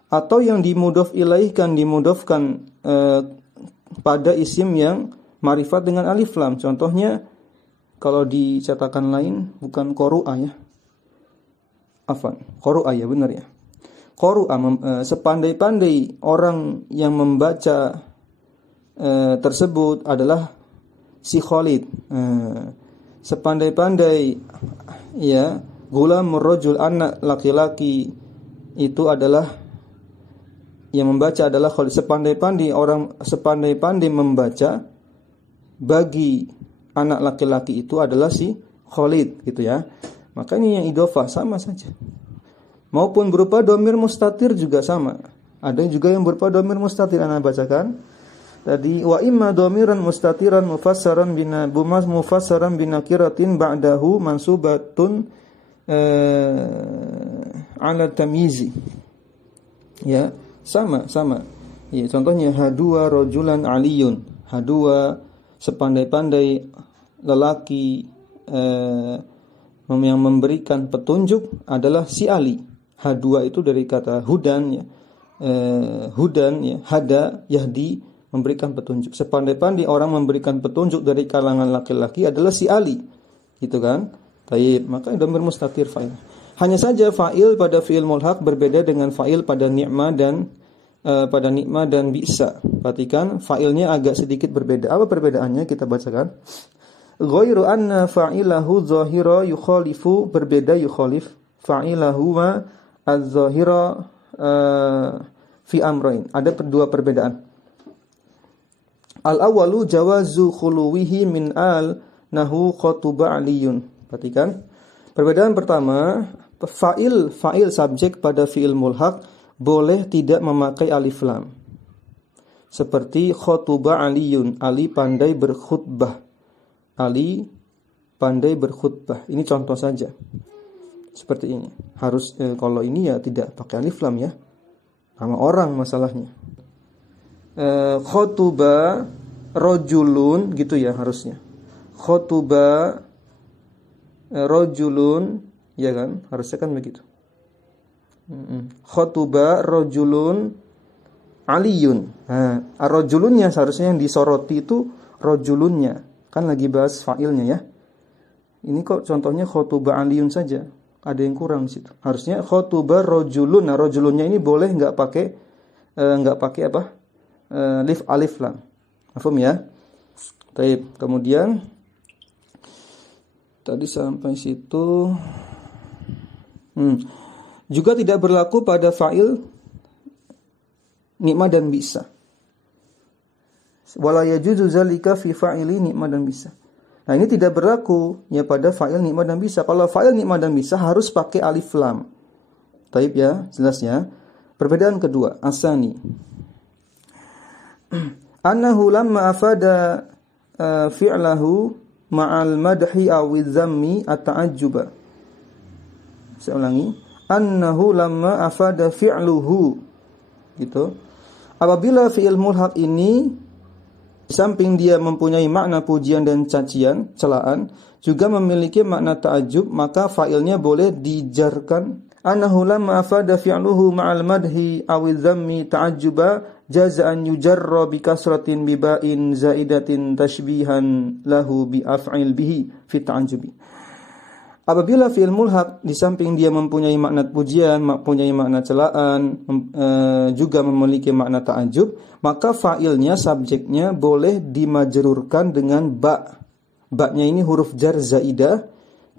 Atau yang dimudhafkan pada isim yang marifat dengan alif lam. Contohnya kalau dicetakan lain bukan qaru'a ya. Afwan, qaru'a ya benar ya. Qaru'a, sepandai-pandai orang yang membaca tersebut adalah si Khalid. Sepandai-pandai ya, gulamur rajul, anak laki-laki itu adalah yang membaca adalah Khalid. Sepandai-pandai membaca bagi anak laki-laki itu adalah si Khalid gitu ya. Makanya yang idhofah sama saja. Maupun berupa dhamir mustatir juga sama. Ada juga yang berupa dhamir mustatir, Anda bacakan. Tadi wa imma dhamiran mustatiran mufassaran binakiratin ba'dahu mansubatun ala tamyizi. Ya, sama. Ya, contohnya hadua rajulan aliyun. Hadua sepandai-pandai lelaki yang memberikan petunjuk adalah si Ali. H2 itu dari kata hudan ya. Hudan ya, hada yahdi, memberikan petunjuk. Sepandai-pandai orang memberikan petunjuk dari kalangan laki-laki adalah si Ali. Gitu kan? Taib, maka dhamir mustatir fa'il. Hanya saja fa'il pada fi'il mulhaq berbeda dengan fa'il pada ni'ma dan bi'sa. Perhatikan fa'ilnya agak sedikit berbeda. Apa perbedaannya? Kita bacakan. Ghairu anna fa'ilahu zahira yukhalifu, berbeda yukhalif fa'ilahu ma az-zahira fi amrain. Ada dua perbedaan. Al-awwalu jawazu khuluwihi min al nahu khatuba aliyun. Perhatikan. Perbedaan pertama, fa'il subjek pada fi'il mulhaq boleh tidak memakai alif lam. Seperti khatuba aliyun, Ali pandai berkhutbah. Ali pandai berkhutbah. Ini contoh saja. Seperti ini. Harus kalau ini ya tidak pakai alif lam ya. Nama orang masalahnya. Khotuba rojulun gitu ya harusnya. Khotuba rojulun, ya kan? Harusnya kan begitu. Khotuba rojulun aliyun. Nah, rojulunnya seharusnya yang disoroti itu rojulunnya. Kan lagi bahas fa'ilnya ya. Ini kok contohnya khotuba aliyun saja. Ada yang kurang di situ. Harusnya khotuba rojulun. Nah, rojulunnya ini boleh enggak pakai apa? Alif lam. Paham ya? Baik, kemudian tadi sampai situ. Juga tidak berlaku pada fa'il ni'ma dan bisa. Wala yajuzu zalika fi fa'ili ni'ma dan bisa. Nah, ini tidak berlaku ya pada fa'il ni'ma dan bisa. Kalau fa'il ni'ma dan bisa harus pakai alif lam. Taib ya, jelasnya. Perbedaan kedua, asani. Annahu lamma afada fi'lahu ma'al madhi awi dhammi at-ta'ajjuba. Saya ulangi. Annahu lamma afada fi'luhu. Gitu. Apabila fi'il mulhaq ini samping dia mempunyai makna pujian dan cacian, celaan, juga memiliki makna ta'ajjub, maka fa'ilnya boleh dijarkan. Annahu lamma afada fi'luhu ma'al madhi awi dhammi ta'ajjuba jaza'an yujarra bi kasratin bi ba'in zaidatin tashbihan lahu bi af'il bihi fi ta'ajjubi. Apabila fi'il mulhaq di samping dia mempunyai makna pujian, mempunyai makna celaan, juga memiliki makna ta'ajjub, maka fa'ilnya, subjeknya boleh dimajrurkan dengan ba. Ba-nya ini huruf jar zaidah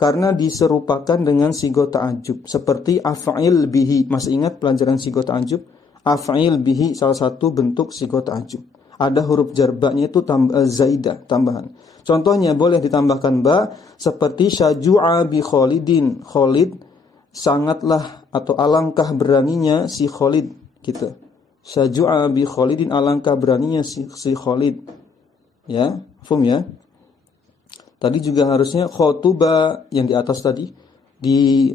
karena diserupakan dengan sigo ta'ajjub. Seperti af'il bihi. Masih ingat pelajaran sigo ta'ajjub? Af'il bihi salah satu bentuk sigo ta'ajjub. Ada huruf jar ba-nya itu zaidah, tambahan. Contohnya boleh ditambahkan ba seperti syaju'a bi Khalidin. Khalid sangatlah atau alangkah beraninya si Khalid gitu. Syaju'a bi Khalidin, alangkah beraninya si Khalid. Ya, paham ya? Tadi juga harusnya khotuba yang di atas tadi di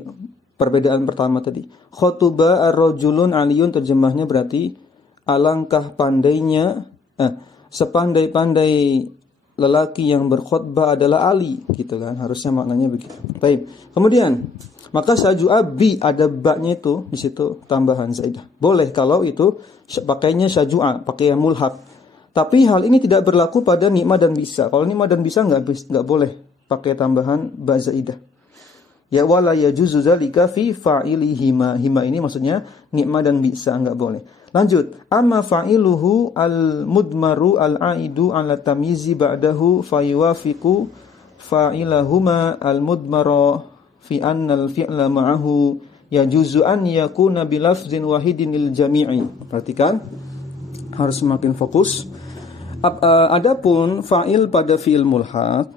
perbedaan pertama tadi. Khotuba ar-rajulun aliyun, terjemahnya berarti alangkah pandainya sepandai-pandai lelaki yang berkhutbah adalah Ali, gitu kan? Harusnya maknanya begitu. Baik. Kemudian, maka syaju'a bi, ada ba-nya itu di situ tambahan zaidah. Boleh kalau itu pakainya syaju'a, pakai yang mulhaq. Tapi hal ini tidak berlaku pada ni'ma dan bisa. Kalau ni'ma dan bisa enggak boleh pakai tambahan ba zaidah. Ya wala yajuzu zalika fi fa'ilihima. Hima ini maksudnya ni'ma dan bisa, enggak boleh. Lanjut, amma fa'iluhu al-mudmaru al-aidu ala tamyizi ba'dahu fayuwafiqu fa'ilahuma al-mudmara fi anna al-fi'la ma'ahu yajuzu an yakuna bilafzin wahidin lil jami'i. Perhatikan, harus semakin fokus. Adapun fa'il pada fi'il mulhaq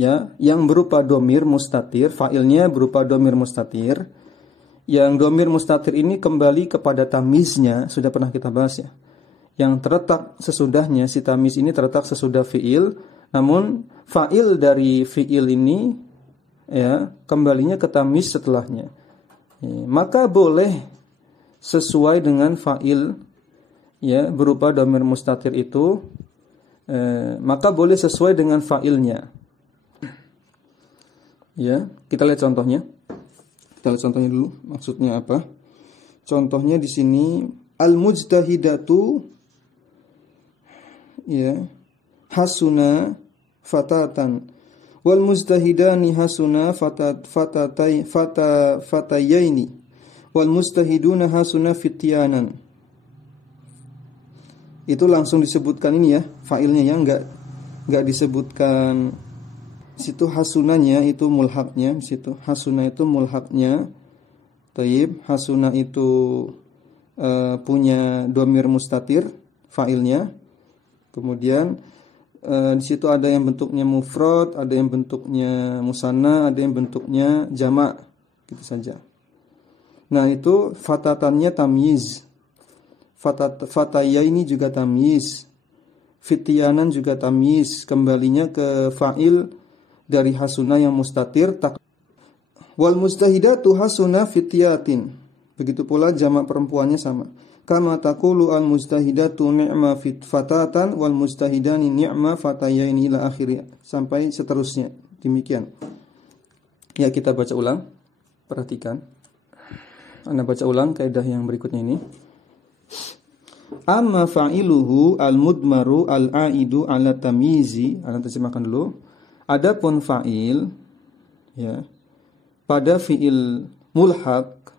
ya, yang berupa domir mustatir, fa'ilnya berupa domir mustatir. Yang domir mustatir ini kembali kepada tamiznya, sudah pernah kita bahas ya. Yang terletak sesudahnya, si tamiz ini terletak sesudah fi'il, namun fa'il dari fi'il ini ya kembalinya ke tamiz setelahnya. Maka boleh sesuai dengan fa'il ya berupa domir mustatir itu, maka boleh sesuai dengan fa'ilnya. Ya, kita lihat contohnya. Kita lihat contohnya dulu, maksudnya apa? Contohnya di sini al-mujtahidatu ya hasuna fatatan wal mujtahidani hasuna fatayaini wal mujtahiduna hasuna fityanan. Itu langsung disebutkan ini ya, fa'ilnya ya, enggak disebutkan situ hasunanya, itu mulhaqnya di situ. Hasuna itu mulhaqnya. Taib, hasuna itu punya dhamir mustatir fa'ilnya. Kemudian di situ ada yang bentuknya mufrad, ada yang bentuknya musanna, ada yang bentuknya jamak, gitu saja. Nah, itu fatatannya tamyiz. Fataya ini juga tamyiz. Fityanan juga tamyiz, kembalinya ke fa'il dari hasuna yang mustatir. Wal mujtahidatu hasuna fityatin. Begitu pula jamak perempuannya sama. Kama taqulu al mujtahidatu ni'ma fatatan wal mujtahidani ni'ma fatayaini ila akhiri, sampai seterusnya. Demikian. Ya, kita baca ulang. Perhatikan. Anda baca ulang kaidah yang berikutnya ini. Amma fa'iluhu al-mudmaru al-aidu ala tamyizi. Anda terjemahkan dulu. Adapun fa'il ya pada fi'il mulhaq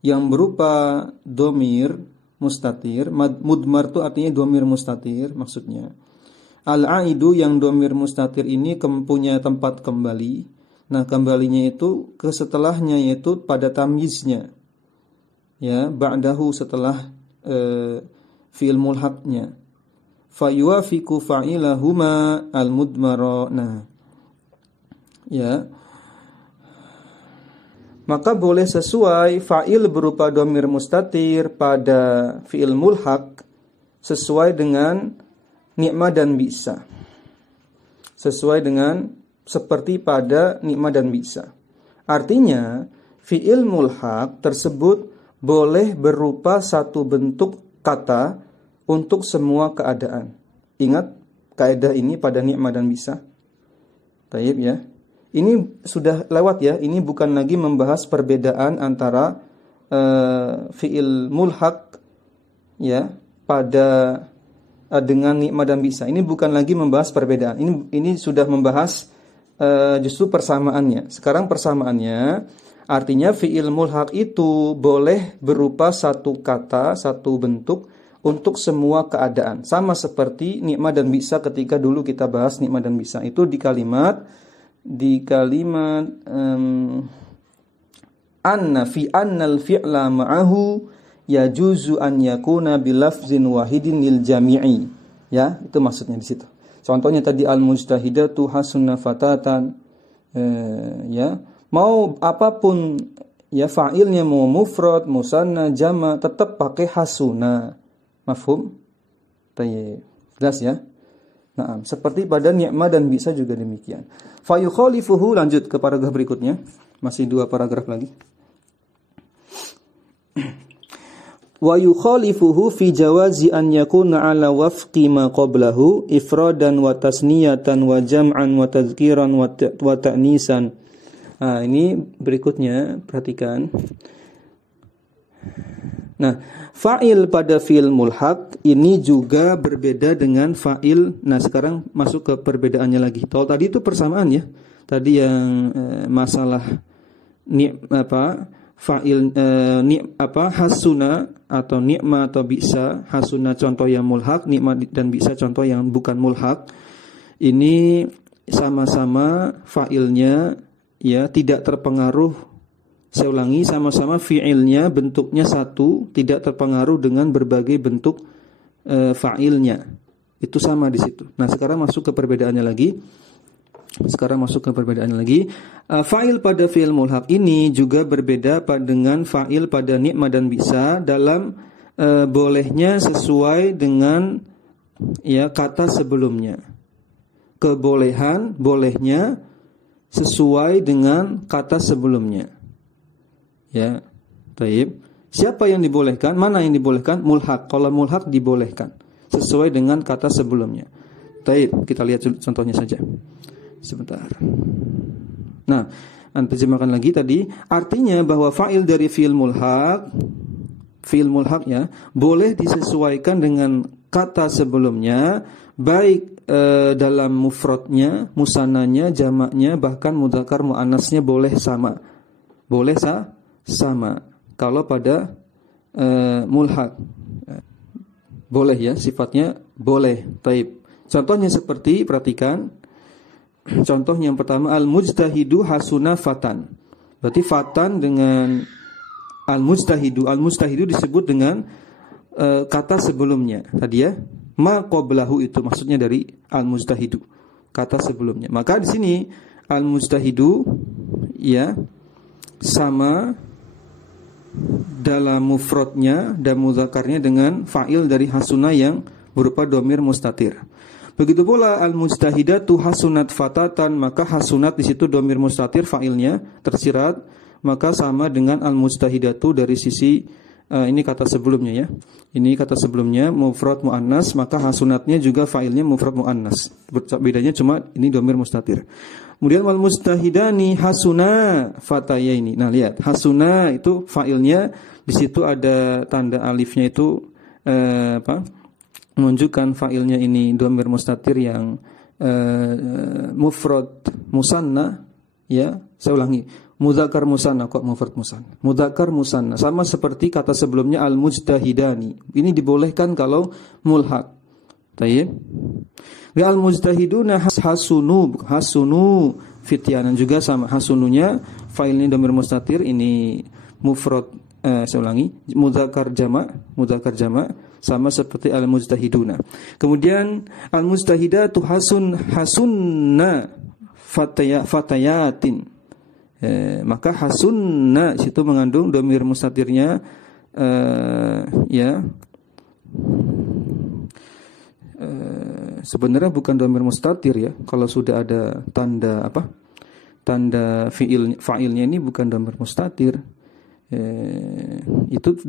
yang berupa domir mustatir, mudmar itu artinya domir mustatir maksudnya. Al-aidu yang domir mustatir ini punya tempat kembali. Nah, kembalinya itu ke setelahnya, yaitu pada tamyiznya. Ya, ba'dahu setelah fi'il mulhaqnya. Fayuwafiqu fa'ilahuma al-mudmara. Nah, ya. Maka boleh sesuai fa'il berupa dhamir mustatir pada fi'il mulhaq sesuai dengan ni'ma dan bisa. Sesuai dengan seperti pada ni'ma dan bisa. Artinya, fi'il mulhaq tersebut boleh berupa satu bentuk kata untuk semua keadaan. Ingat kaidah ini pada ni'ma dan bisa. Taib ya. Ini sudah lewat ya. Ini bukan lagi membahas perbedaan antara fi'il mulhaq ya pada dengan ni'ma dan bisa. Ini bukan lagi membahas perbedaan. Ini sudah membahas justru persamaannya. Sekarang persamaannya artinya fi'il mulhaq itu boleh berupa satu kata, satu bentuk untuk semua keadaan. Sama seperti ni'ma dan bisa ketika dulu kita bahas ni'ma dan bisa. Itu di kalimat anna fi annal fi'la ma'ahu yajuzu an yakuna bilafzin wahidin lil jami'i. Ya, itu maksudnya di situ. Contohnya tadi al-mujtahidatu hasunna fatatan. Ya, mau apapun ya fa'ilnya mau mufrad, musanna, jama tetap pakai hasuna. Mafhum? Tayyib. Jelas ya? Nah, seperti pada ni'ma dan bisa juga demikian. Fa yukhalifuhu, lanjut ke paragraf berikutnya. Masih 2 paragraf lagi. Wa yukhalifuhu fi jawazi an yakuna ala wafqi ma qablahu ifradan wa tasniyatan wa jam'an wa tadhkiran wa ta'nisan. Nah, ini berikutnya perhatikan. Nah, fa'il pada fi'il mulhaq ini juga berbeda dengan fa'il. Nah, sekarang masuk ke perbedaannya lagi. Kalau tadi itu persamaan ya. Tadi yang masalah fa'il hasuna atau ni'ma atau bisa. Hasuna contoh yang mulhaq, ni'ma dan bisa contoh yang bukan mulhaq. Ini sama-sama fa'ilnya ya tidak terpengaruh. Saya ulangi, sama-sama fi'ilnya bentuknya satu, tidak terpengaruh dengan berbagai bentuk fa'ilnya. Itu sama di situ. Nah, sekarang masuk ke perbedaannya lagi. Fa'il pada fi'il mulhaq ini juga berbeda dengan fa'il pada ni'ma dan bisa dalam bolehnya sesuai dengan ya kata sebelumnya. Kebolehan, bolehnya sesuai dengan kata sebelumnya. Ya, taib. Siapa yang dibolehkan? Mana yang dibolehkan? Mulhaq. Kalau mulhaq dibolehkan sesuai dengan kata sebelumnya. Taib. Kita lihat contohnya saja. Sebentar. Nah, terjemahkan lagi tadi. Artinya bahwa fa'il dari fi'il mulhaq ya, boleh disesuaikan dengan kata sebelumnya, baik dalam mufradnya, musananya, jamaknya, bahkan mudzakkar muannasnya boleh sama. Boleh sama. Kalau pada mulhaq boleh ya, sifatnya boleh. Taib. Contohnya seperti, perhatikan. Contoh yang pertama, al-mujtahidu hasuna fatan. Berarti fatan dengan al-mujtahidu. Al-mujtahidu disebut dengan kata sebelumnya. Tadi ya, ma qablahu itu maksudnya dari al-mujtahidu. Kata sebelumnya. Maka di sini al-mujtahidu ya sama dalam mufradnya dan mudzakarnya dengan fa'il dari hasuna yang berupa dhamir mustatir. Begitu pula al-mujtahidatu hasunat fatatan, maka hasunat di situ dhamir mustatir fa'ilnya tersirat, maka sama dengan al-mujtahidatu dari sisi ini kata sebelumnya ya. Ini kata sebelumnya mufrad muannas, maka hasunatnya juga fa'ilnya mufrad muannas. Bedanya cuma ini dhamir mustatir. Kemudian wal mujtahidani hasuna fatayaini. Nah, lihat, hasuna itu fa'ilnya, di situ ada tanda alifnya itu menunjukkan fa'ilnya ini dhamir mustatir yang mufrad musanna ya. Saya ulangi, mudzakkar musanna, kok mufrad musanna. Mudzakkar musanna sama seperti kata sebelumnya al mujtahidani. Ini dibolehkan kalau mulhaq. Tayyib. Wa al mujtahiduna hasunu fityanan juga sama, hasununya fa'ilnya dhamir mustatir, ini mufrad saya ulangi, mudzakkar jama' sama seperti al mujtahiduna. Kemudian al mujtahidatu hasunna fatayatin. Maka hasunna situ mengandung dhamir mustatirnya ya. Sebenarnya bukan dhamir mustatir ya. Kalau sudah ada tanda tanda fa'ilnya ini bukan dhamir mustatir. Itu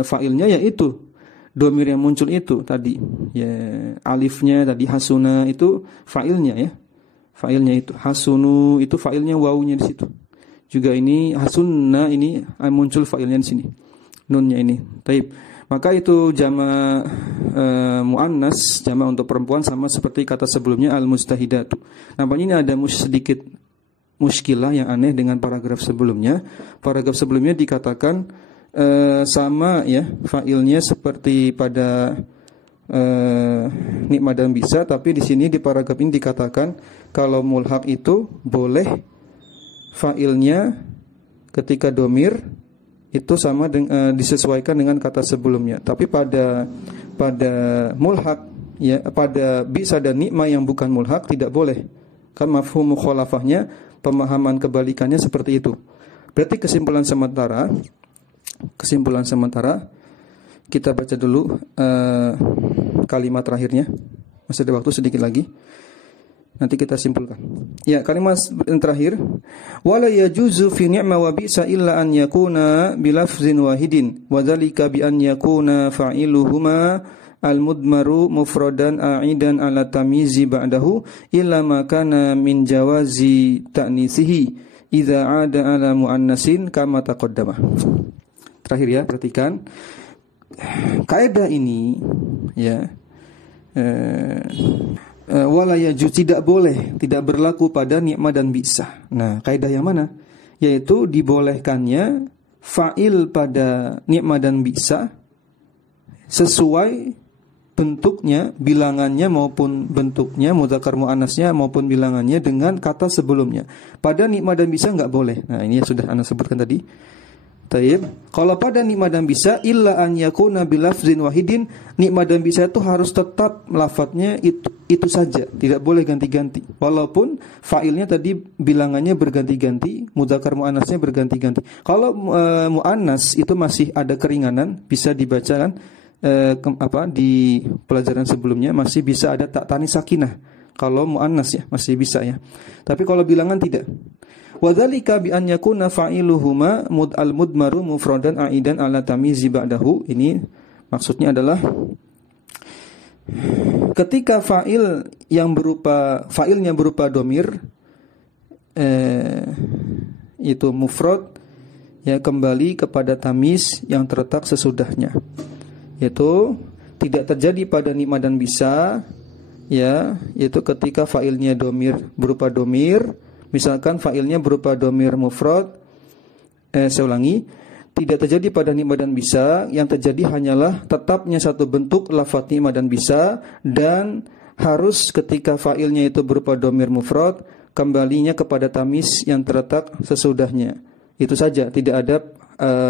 fa'ilnya ya itu dhamir yang muncul itu tadi ya, alifnya tadi hasuna itu fa'ilnya ya. Fa'ilnya itu hasunu itu fa'ilnya wawunya di situ. Juga ini hasunna ini muncul fa'ilnya di sini. Nunnya ini. Taib. Maka itu jama' muannas, jama' untuk perempuan sama seperti kata sebelumnya al-mujtahidatu. Nampaknya ini ada sedikit muskilah yang aneh dengan paragraf sebelumnya. Paragraf sebelumnya dikatakan sama ya, fa'ilnya seperti pada nikmat dan bisa, tapi di sini di paragraf ini dikatakan kalau mulhaq itu boleh fa'ilnya ketika domir itu sama disesuaikan dengan kata sebelumnya. Tapi pada mulhaq ya, pada bisa dan nikmah yang bukan mulhaq tidak boleh. Kan mafhum mukhalafahnya, pemahaman kebalikannya seperti itu. Berarti kesimpulan sementara kita baca dulu kalimat terakhirnya. Masih ada waktu sedikit lagi. Nanti kita simpulkan. Ya, kalimat yang terakhir, wala yajuzu fi ni'ma wa bi'sa illa an yakuna bilafzin wahidin wa dzalika bi an yakuna fa'iluhuma al-mudmaru mufradan a'idan ala tamyizi ba'dahu illa ma kana min jawazi ta'nisihi idza 'ada ala muannasin kama taqaddama. Terakhir ya, perhatikan kaidah ini ya. Wala yajuz, tidak boleh, tidak berlaku pada nikmah dan bisa. Nah, kaidah yang mana? Yaitu dibolehkannya fa'il pada nikmah dan bisa sesuai bentuknya, bilangannya maupun bentuknya, mudzakkar muannasnya maupun bilangannya dengan kata sebelumnya. Pada nikmah dan bisa enggak boleh. Nah, ini sudah Anda sebutkan tadi. Taib. Kalau pada nikmah dan bisa illa an yakuna bilafzin wahidin, nikmah dan bisa itu harus tetap lafadznya itu saja, tidak boleh ganti-ganti. Walaupun fa'ilnya tadi bilangannya berganti-ganti, mudzakkar muannasnya berganti-ganti. Kalau muannas itu masih ada keringanan, bisa dibaca kan di pelajaran sebelumnya masih bisa ada tak tanis sakinah. Kalau muannas ya masih bisa ya. Tapi kalau bilangan tidak. Wa dzalika bi an yakuna fa'iluhuma al-mudmaru mufradan a'idan ala tamyizi ba'dahu. Ini maksudnya adalah ketika fa'ilnya berupa domir itu mufrad ya, kembali kepada tamyiz yang terletak sesudahnya. Yaitu tidak terjadi pada nikmah dan bisa ya, yaitu ketika fa'ilnya domir berupa domir. Misalkan fa'ilnya berupa domir mufrad, saya ulangi, tidak terjadi pada nikmah dan bisa. Yang terjadi hanyalah tetapnya satu bentuk lafadz nikmah dan bisa, dan harus ketika fa'ilnya itu berupa domir mufrad, kembalinya kepada tamyiz yang terletak sesudahnya. Itu saja, tidak ada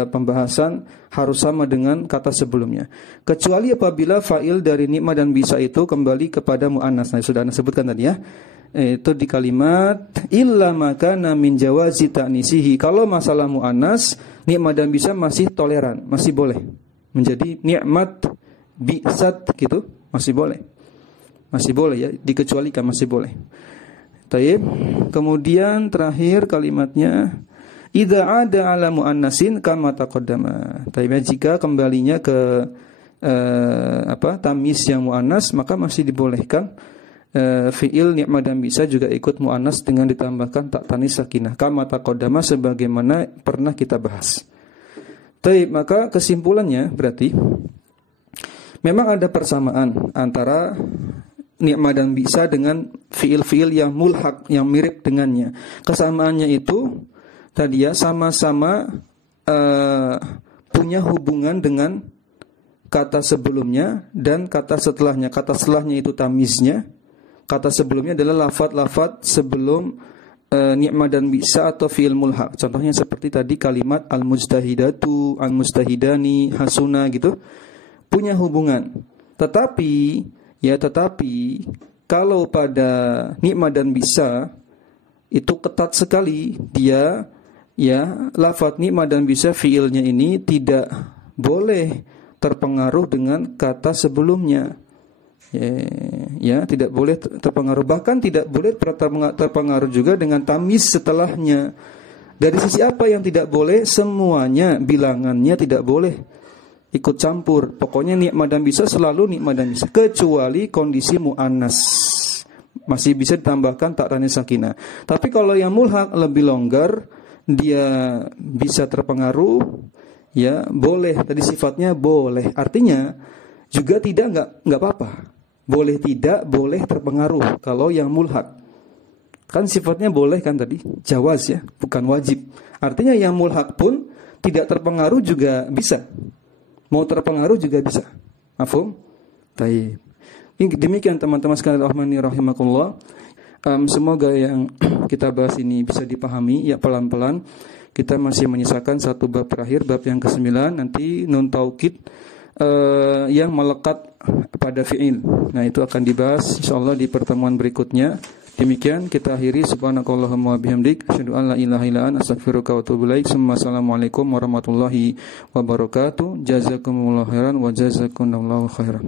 pembahasan harus sama dengan kata sebelumnya. Kecuali apabila fa'il dari nikmah dan bisa itu kembali kepada muannas. Nah, sudah Anda sebutkan tadi ya. Itu di kalimat illa makana min jawazi ta'nisihi. Kalau masalah muannas, nikmat dan bisa masih toleran, masih boleh menjadi nikmat bi'sat gitu, masih boleh. Masih boleh ya, dikecualikan masih boleh. Taib. Kemudian terakhir kalimatnya idza ada ala muannasin kama taqaddama. Taib, jika kembalinya ke tamyiz yang muannas, maka masih dibolehkan fi'il nikmah dan bisa juga ikut muannas dengan ditambahkan tak tanis sakinah kama taqaddama sebagaimana pernah kita bahas. Taib, maka kesimpulannya berarti memang ada persamaan antara nikmah dan bisa dengan fi'il-fi'il yang mulhaq, yang mirip dengannya. Kesamaannya itu tadi ya, sama-sama punya hubungan dengan kata sebelumnya dan kata setelahnya. Kata setelahnya itu tamyiznya. Kata sebelumnya adalah lafadz sebelum nikmah dan bisa atau fi'il mulhaq. Contohnya seperti tadi kalimat al-mujtahidatu, al-mujtahidani, hasuna gitu. Punya hubungan. Tetapi kalau pada nikmah dan bisa itu ketat sekali dia ya, lafadz nikmah dan bisa fi'ilnya ini tidak boleh terpengaruh dengan kata sebelumnya. Ya, tidak boleh terpengaruh, bahkan tidak boleh terpengaruh juga dengan tamyiz setelahnya. Dari sisi apa yang tidak boleh? Semuanya, bilangannya tidak boleh ikut campur. Pokoknya nikmah dan bisa selalu nikmah dan bisa, kecuali kondisi muannas masih bisa ditambahkan tak tanis sakinah. Tapi kalau yang mulhaq lebih longgar, dia bisa terpengaruh Ya, boleh. Tadi sifatnya boleh. Artinya juga tidak enggak apa-apa. Boleh tidak, boleh terpengaruh kalau yang mulhaq. Kan sifatnya boleh kan tadi, jawaz ya, bukan wajib. Artinya yang mulhaq pun tidak terpengaruh juga bisa. Mau terpengaruh juga bisa. Mafhum? Baik. Demikian teman-teman sekalian rahmani rahimakumullah. Semoga yang kita bahas ini bisa dipahami ya pelan-pelan. Kita masih menyisakan satu bab terakhir, bab yang ke-9 nanti nun taukid yang melekat pada fi'il. Nah, itu akan dibahas insyaallah di pertemuan berikutnya. Demikian kita akhiri, subhanakallahumma wa bihamdik asyhadu an la ilaha illa anta astaghfiruka wa atubu ilaik. Assalamualaikum warahmatullahi wabarakatuh. Jazakumullahu khairan wa jazakumullahu khairan.